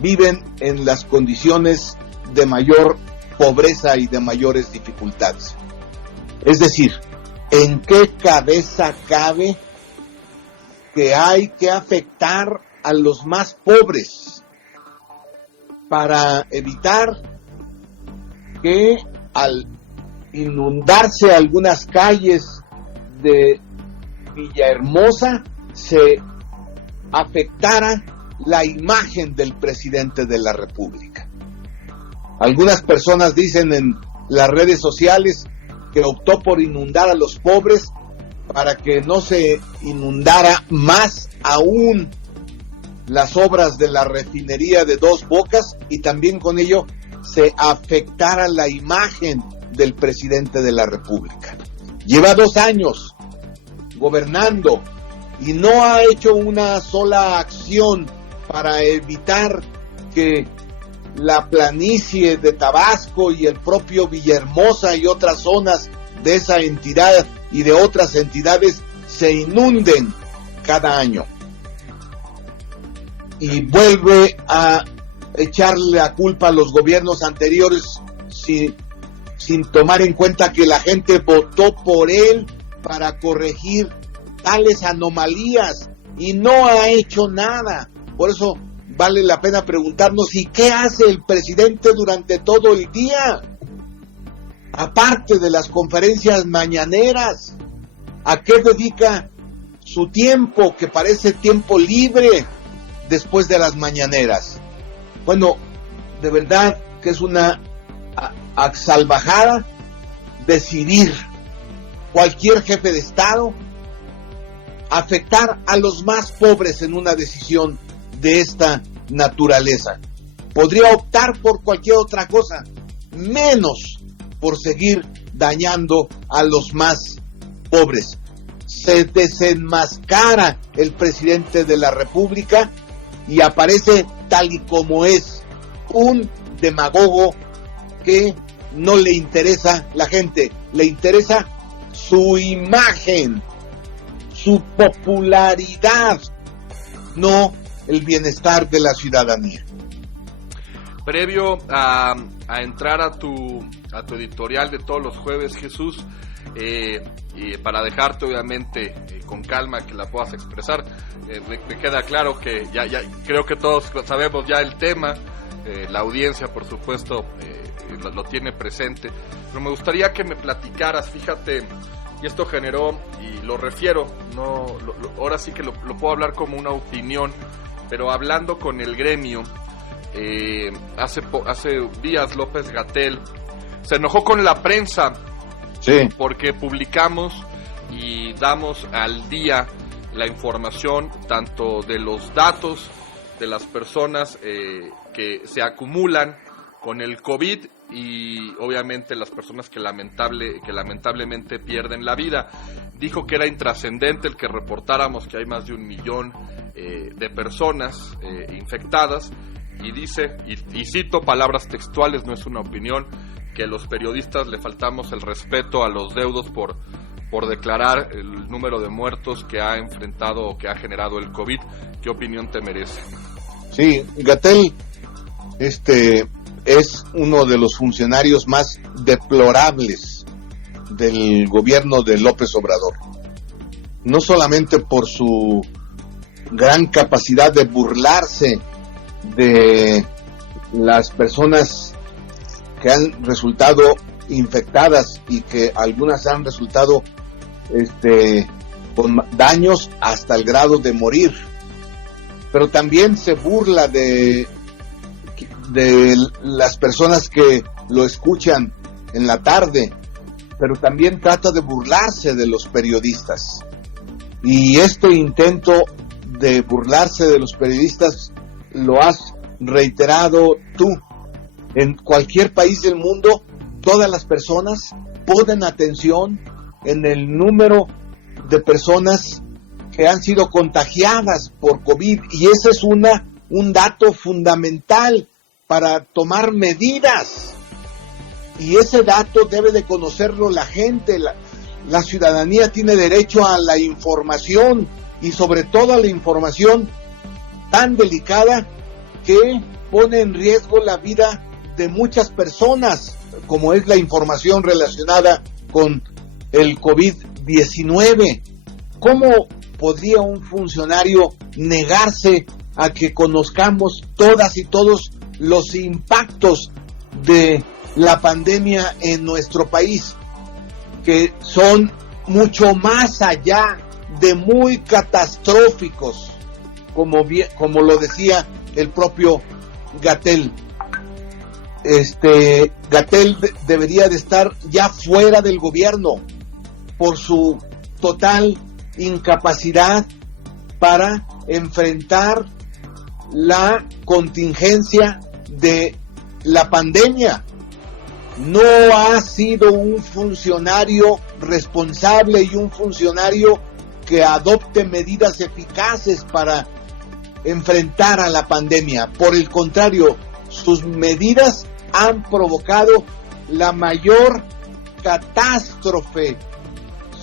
viven en las condiciones de mayor pobreza y de mayores dificultades. Es decir, ¿en qué cabeza cabe que hay que afectar a los más pobres para evitar que al inundarse algunas calles de Villahermosa se afectara la imagen del presidente de la República? Algunas personas dicen en las redes sociales que optó por inundar a los pobres para que no se inundara más aún las obras de la refinería de Dos Bocas y también con ello se afectara la imagen del presidente de la República. Lleva 2 años gobernando y no ha hecho una sola acción para evitar que la planicie de Tabasco y el propio Villahermosa y otras zonas de esa entidad y de otras entidades se inunden cada año. y vuelve a echarle la culpa a los gobiernos anteriores sin tomar en cuenta que la gente votó por él para corregir tales anomalías y no ha hecho nada. Por eso vale la pena preguntarnos, ¿y qué hace el presidente durante todo el día? Aparte de las conferencias mañaneras, ¿a qué dedica su tiempo, que parece tiempo libre después de las mañaneras? Bueno, de verdad que es una salvajada decidir cualquier jefe de Estado afectar a los más pobres en una decisión de esta naturaleza. Podría optar por cualquier otra cosa, menos por seguir dañando a los más pobres. Se desenmascara el presidente de la República y aparece tal y como es, un demagogo que no le interesa la gente, le interesa su imagen, su popularidad, no el bienestar de la ciudadanía. Previo a entrar a tu editorial de todos los jueves, Jesús, y para dejarte obviamente con calma que la puedas expresar, me queda claro que ya creo que todos sabemos ya el tema, la audiencia por supuesto lo tiene presente, pero me gustaría que me platicaras, fíjate, y esto generó, y lo refiero, ahora sí que lo puedo hablar como una opinión, pero hablando con el gremio, hace días López-Gatell se enojó con la prensa, sí, porque publicamos y damos al día la información tanto de los datos de las personas que se acumulan con el COVID y obviamente las personas que lamentablemente pierden la vida. Dijo que era intrascendente el que reportáramos que hay más de 1 millón de personas infectadas, y dice, y cito palabras textuales, no es una opinión, que los periodistas le faltamos el respeto a los deudos por declarar el número de muertos que ha enfrentado o que ha generado el COVID. ¿Qué opinión te merece? Sí, Gatell es uno de los funcionarios más deplorables del gobierno de López Obrador. No solamente por su gran capacidad de burlarse de las personas que han resultado infectadas y que algunas han resultado con daños hasta el grado de morir, pero también se burla de las personas que lo escuchan en la tarde, pero también trata de burlarse de los periodistas. Y este intento de burlarse de los periodistas lo has reiterado tú. En cualquier país del mundo, todas las personas ponen atención en el número de personas que han sido contagiadas por COVID, y ese es un dato fundamental para tomar medidas, y ese dato debe de conocerlo la gente. La ciudadanía tiene derecho a la información, y sobre todo a la información tan delicada que pone en riesgo la vida de muchas personas, como es la información relacionada con el COVID-19. ¿Cómo podría un funcionario negarse a que conozcamos todas y todos los impactos de la pandemia en nuestro país, que son mucho más allá de muy catastróficos, como lo decía el propio Gatell? Gatell debería de estar ya fuera del gobierno por su total incapacidad para enfrentar la contingencia de la pandemia. No ha sido un funcionario responsable y un funcionario que adopte medidas eficaces para enfrentar a la pandemia. Por el contrario, sus medidas han provocado la mayor catástrofe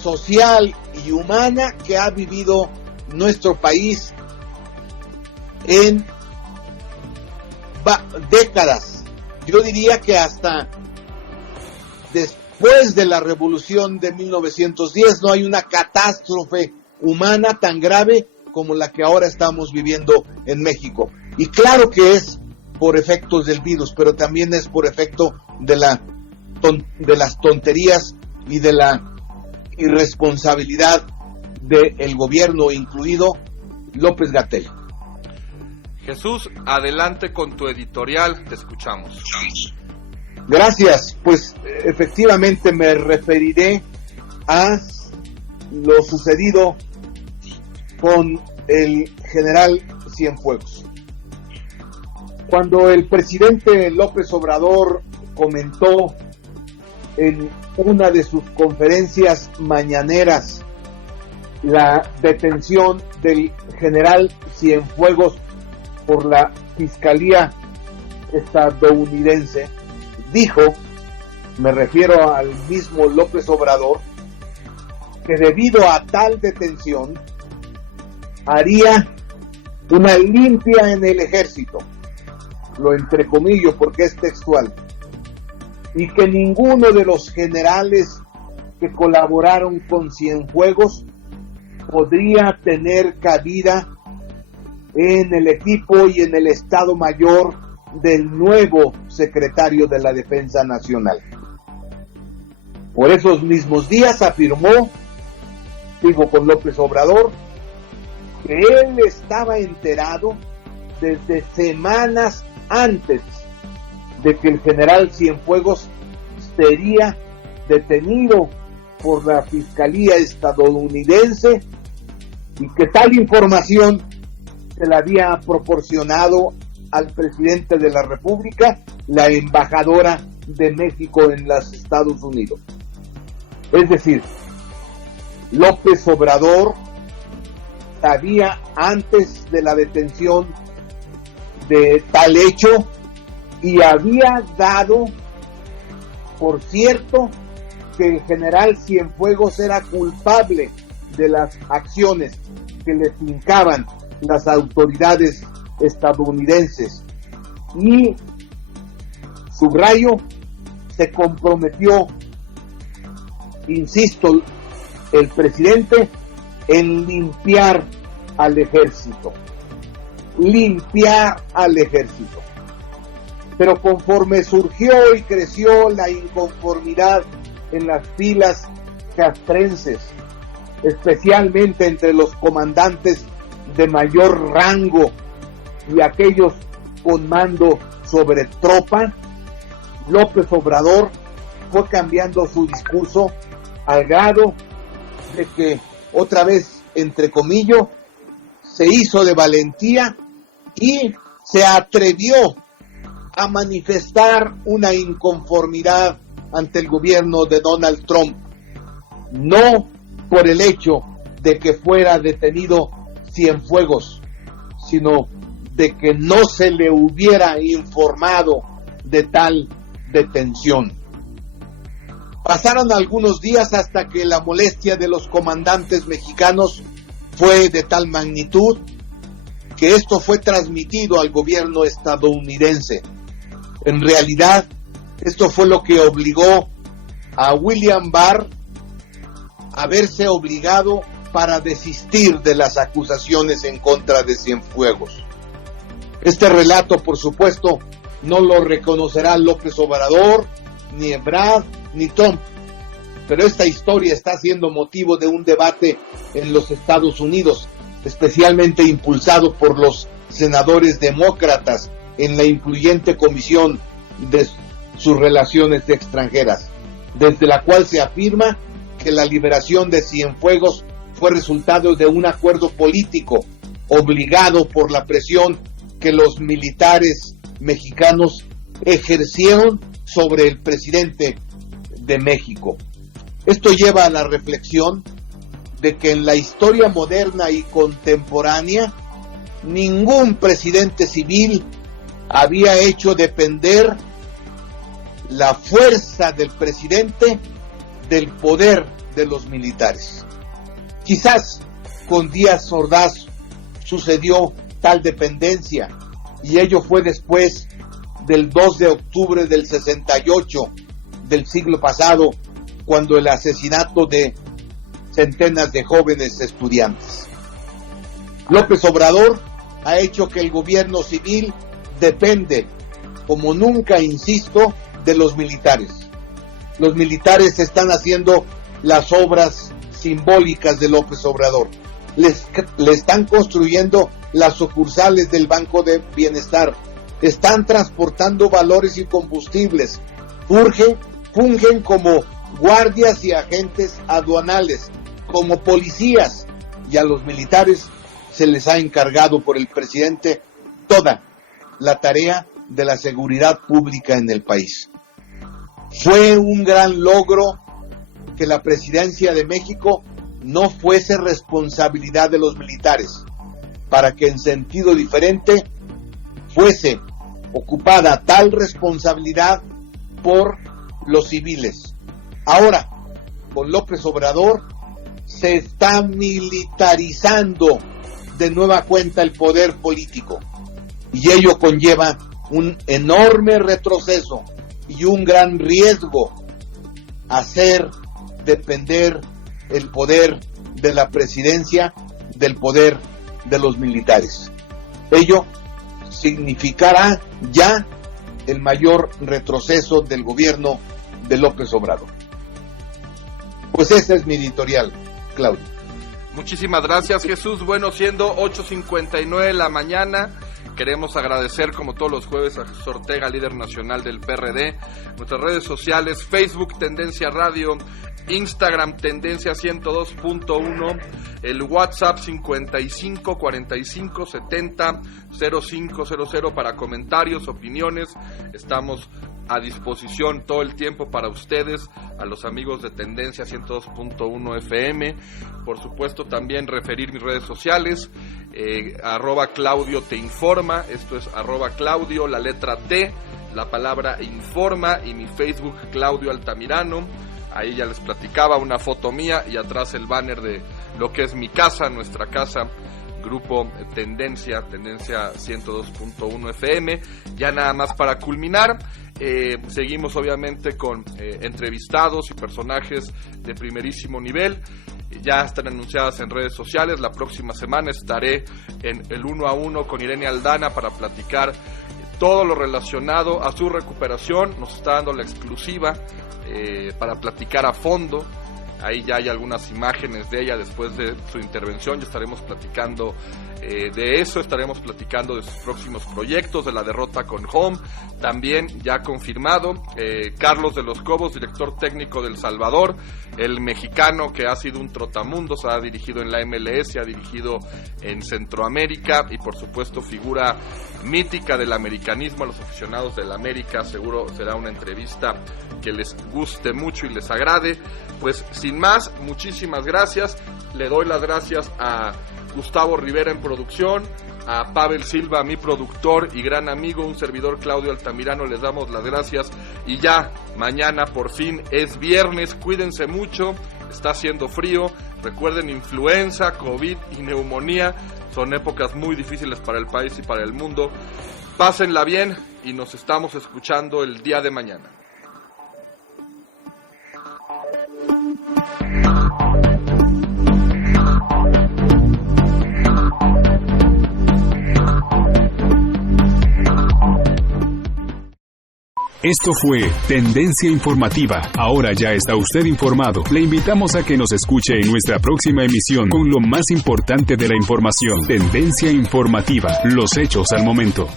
social y humana que ha vivido nuestro país en décadas. Yo diría que hasta después de la revolución de 1910 no hay una catástrofe humana tan grave como la que ahora estamos viviendo en México. Y claro que es por efectos del virus, pero también es por efecto de las tonterías y de la irresponsabilidad del gobierno, incluido López-Gatell. Jesús, adelante con tu editorial, te escuchamos. Gracias, pues efectivamente me referiré a lo sucedido con el general Cienfuegos. Cuando el presidente López Obrador comentó en una de sus conferencias mañaneras la detención del general Cienfuegos por la Fiscalía estadounidense, dijo, me refiero al mismo López Obrador, que debido a tal detención haría una limpia en el ejército, lo entrecomillo porque es textual, y que ninguno de los generales que colaboraron con Cienfuegos podría tener cabida en el equipo y en el Estado Mayor del nuevo secretario de la Defensa Nacional. Por esos mismos días afirmó, dijo con López Obrador, que él estaba enterado desde semanas antes de que el general Cienfuegos sería detenido por la Fiscalía estadounidense y que tal información se la había proporcionado al presidente de la República, la embajadora de México en los Estados Unidos. Es decir, López Obrador sabía antes de la detención de tal hecho y había dado por cierto que el general Cienfuegos era culpable de las acciones que le fincaban las autoridades estadounidenses y, subrayo, se comprometió, insisto, el presidente en limpiar al ejército. Pero conforme surgió y creció la inconformidad en las filas castrenses, especialmente entre los comandantes de mayor rango y aquellos con mando sobre tropa, López Obrador fue cambiando su discurso al grado de que otra vez, entre comillas, se hizo de valentía y se atrevió a manifestar una inconformidad ante el gobierno de Donald Trump, no por el hecho de que fuera detenido Cienfuegos, sino de que no se le hubiera informado de tal detención. Pasaron algunos días hasta que la molestia de los comandantes mexicanos fue de tal magnitud que esto fue transmitido al gobierno estadounidense. En realidad, esto fue lo que obligó a William Barr a verse obligado para desistir de las acusaciones en contra de Cienfuegos. Este relato, por supuesto, no lo reconocerá López Obrador, ni Ebrard, ni Trump, pero esta historia está siendo motivo de un debate en los Estados Unidos, especialmente impulsado por los senadores demócratas en la influyente Comisión de sus Relaciones Extranjeras, desde la cual se afirma que la liberación de Cienfuegos fue resultado de un acuerdo político obligado por la presión que los militares mexicanos ejercieron sobre el presidente de México. Esto lleva a la reflexión de que en la historia moderna y contemporánea ningún presidente civil había hecho depender la fuerza del presidente del poder de los militares. Quizás con Díaz Ordaz sucedió tal dependencia, y ello fue después del 2 de octubre del 68 del siglo pasado, cuando el asesinato de centenas de jóvenes estudiantes. López Obrador ha hecho que el gobierno civil depende, como nunca, insisto, de los militares. Los militares están haciendo las obras simbólicas de López Obrador. Le están construyendo las sucursales del Banco de Bienestar. Están transportando valores y combustibles. Fungen como guardias y agentes aduanales, como policías, y a los militares se les ha encargado por el presidente toda la tarea de la seguridad pública en el país. Fue un gran logro que la presidencia de México no fuese responsabilidad de los militares, para que en sentido diferente fuese ocupada tal responsabilidad por los civiles. Ahora, con López Obrador, se está militarizando de nueva cuenta el poder político, y ello conlleva un enorme retroceso y un gran riesgo: hacer depender el poder de la presidencia del poder de los militares. Ello significará ya el mayor retroceso del gobierno de López Obrador. Pues ese es mi editorial, Claudio. Muchísimas gracias, Jesús. Bueno, siendo 8:59 de la mañana, queremos agradecer, como todos los jueves, a Jesús Ortega, líder nacional del PRD. Nuestras redes sociales: Facebook Tendencia Radio, Instagram Tendencia 102.1, el WhatsApp 55 45 70 0500 para comentarios, opiniones. Estamos a disposición todo el tiempo para ustedes, a los amigos de Tendencia 102.1 FM. Por supuesto, también referir mis redes sociales, @Claudio te informa, esto es @Claudio, la letra T, la palabra informa, y mi Facebook, Claudio Altamirano. Ahí ya les platicaba, una foto mía y atrás el banner de lo que es mi casa, nuestra casa, Grupo Tendencia 102.1 FM. Ya nada más para culminar, seguimos obviamente con entrevistados y personajes de primerísimo nivel. Ya están anunciadas en redes sociales. La próxima semana estaré en el 1 a 1 con Irene Aldana para platicar todo lo relacionado a su recuperación. Nos está dando la exclusiva para platicar a fondo. Ahí ya hay algunas imágenes de ella después de su intervención. Ya estaremos platicando de eso, estaremos platicando de sus próximos proyectos, de la derrota con Home. También ya confirmado, Carlos de los Cobos, director técnico del Salvador, el mexicano que ha sido un trotamundos, ha dirigido en la MLS, ha dirigido en Centroamérica y por supuesto figura mítica del americanismo. A los aficionados del América seguro será una entrevista que les guste mucho y les agrade. Pues sin más, muchísimas gracias. Le doy las gracias a Gustavo Rivera en producción, a Pavel Silva, mi productor y gran amigo, un servidor, Claudio Altamirano. Les damos las gracias y ya mañana por fin es viernes. Cuídense mucho, está haciendo frío. Recuerden, influenza, COVID y neumonía son épocas muy difíciles para el país y para el mundo. Pásenla bien y nos estamos escuchando el día de mañana. Esto fue Tendencia Informativa. Ahora ya está usted informado. Le invitamos a que nos escuche en nuestra próxima emisión con lo más importante de la información. Tendencia Informativa. Los hechos al momento.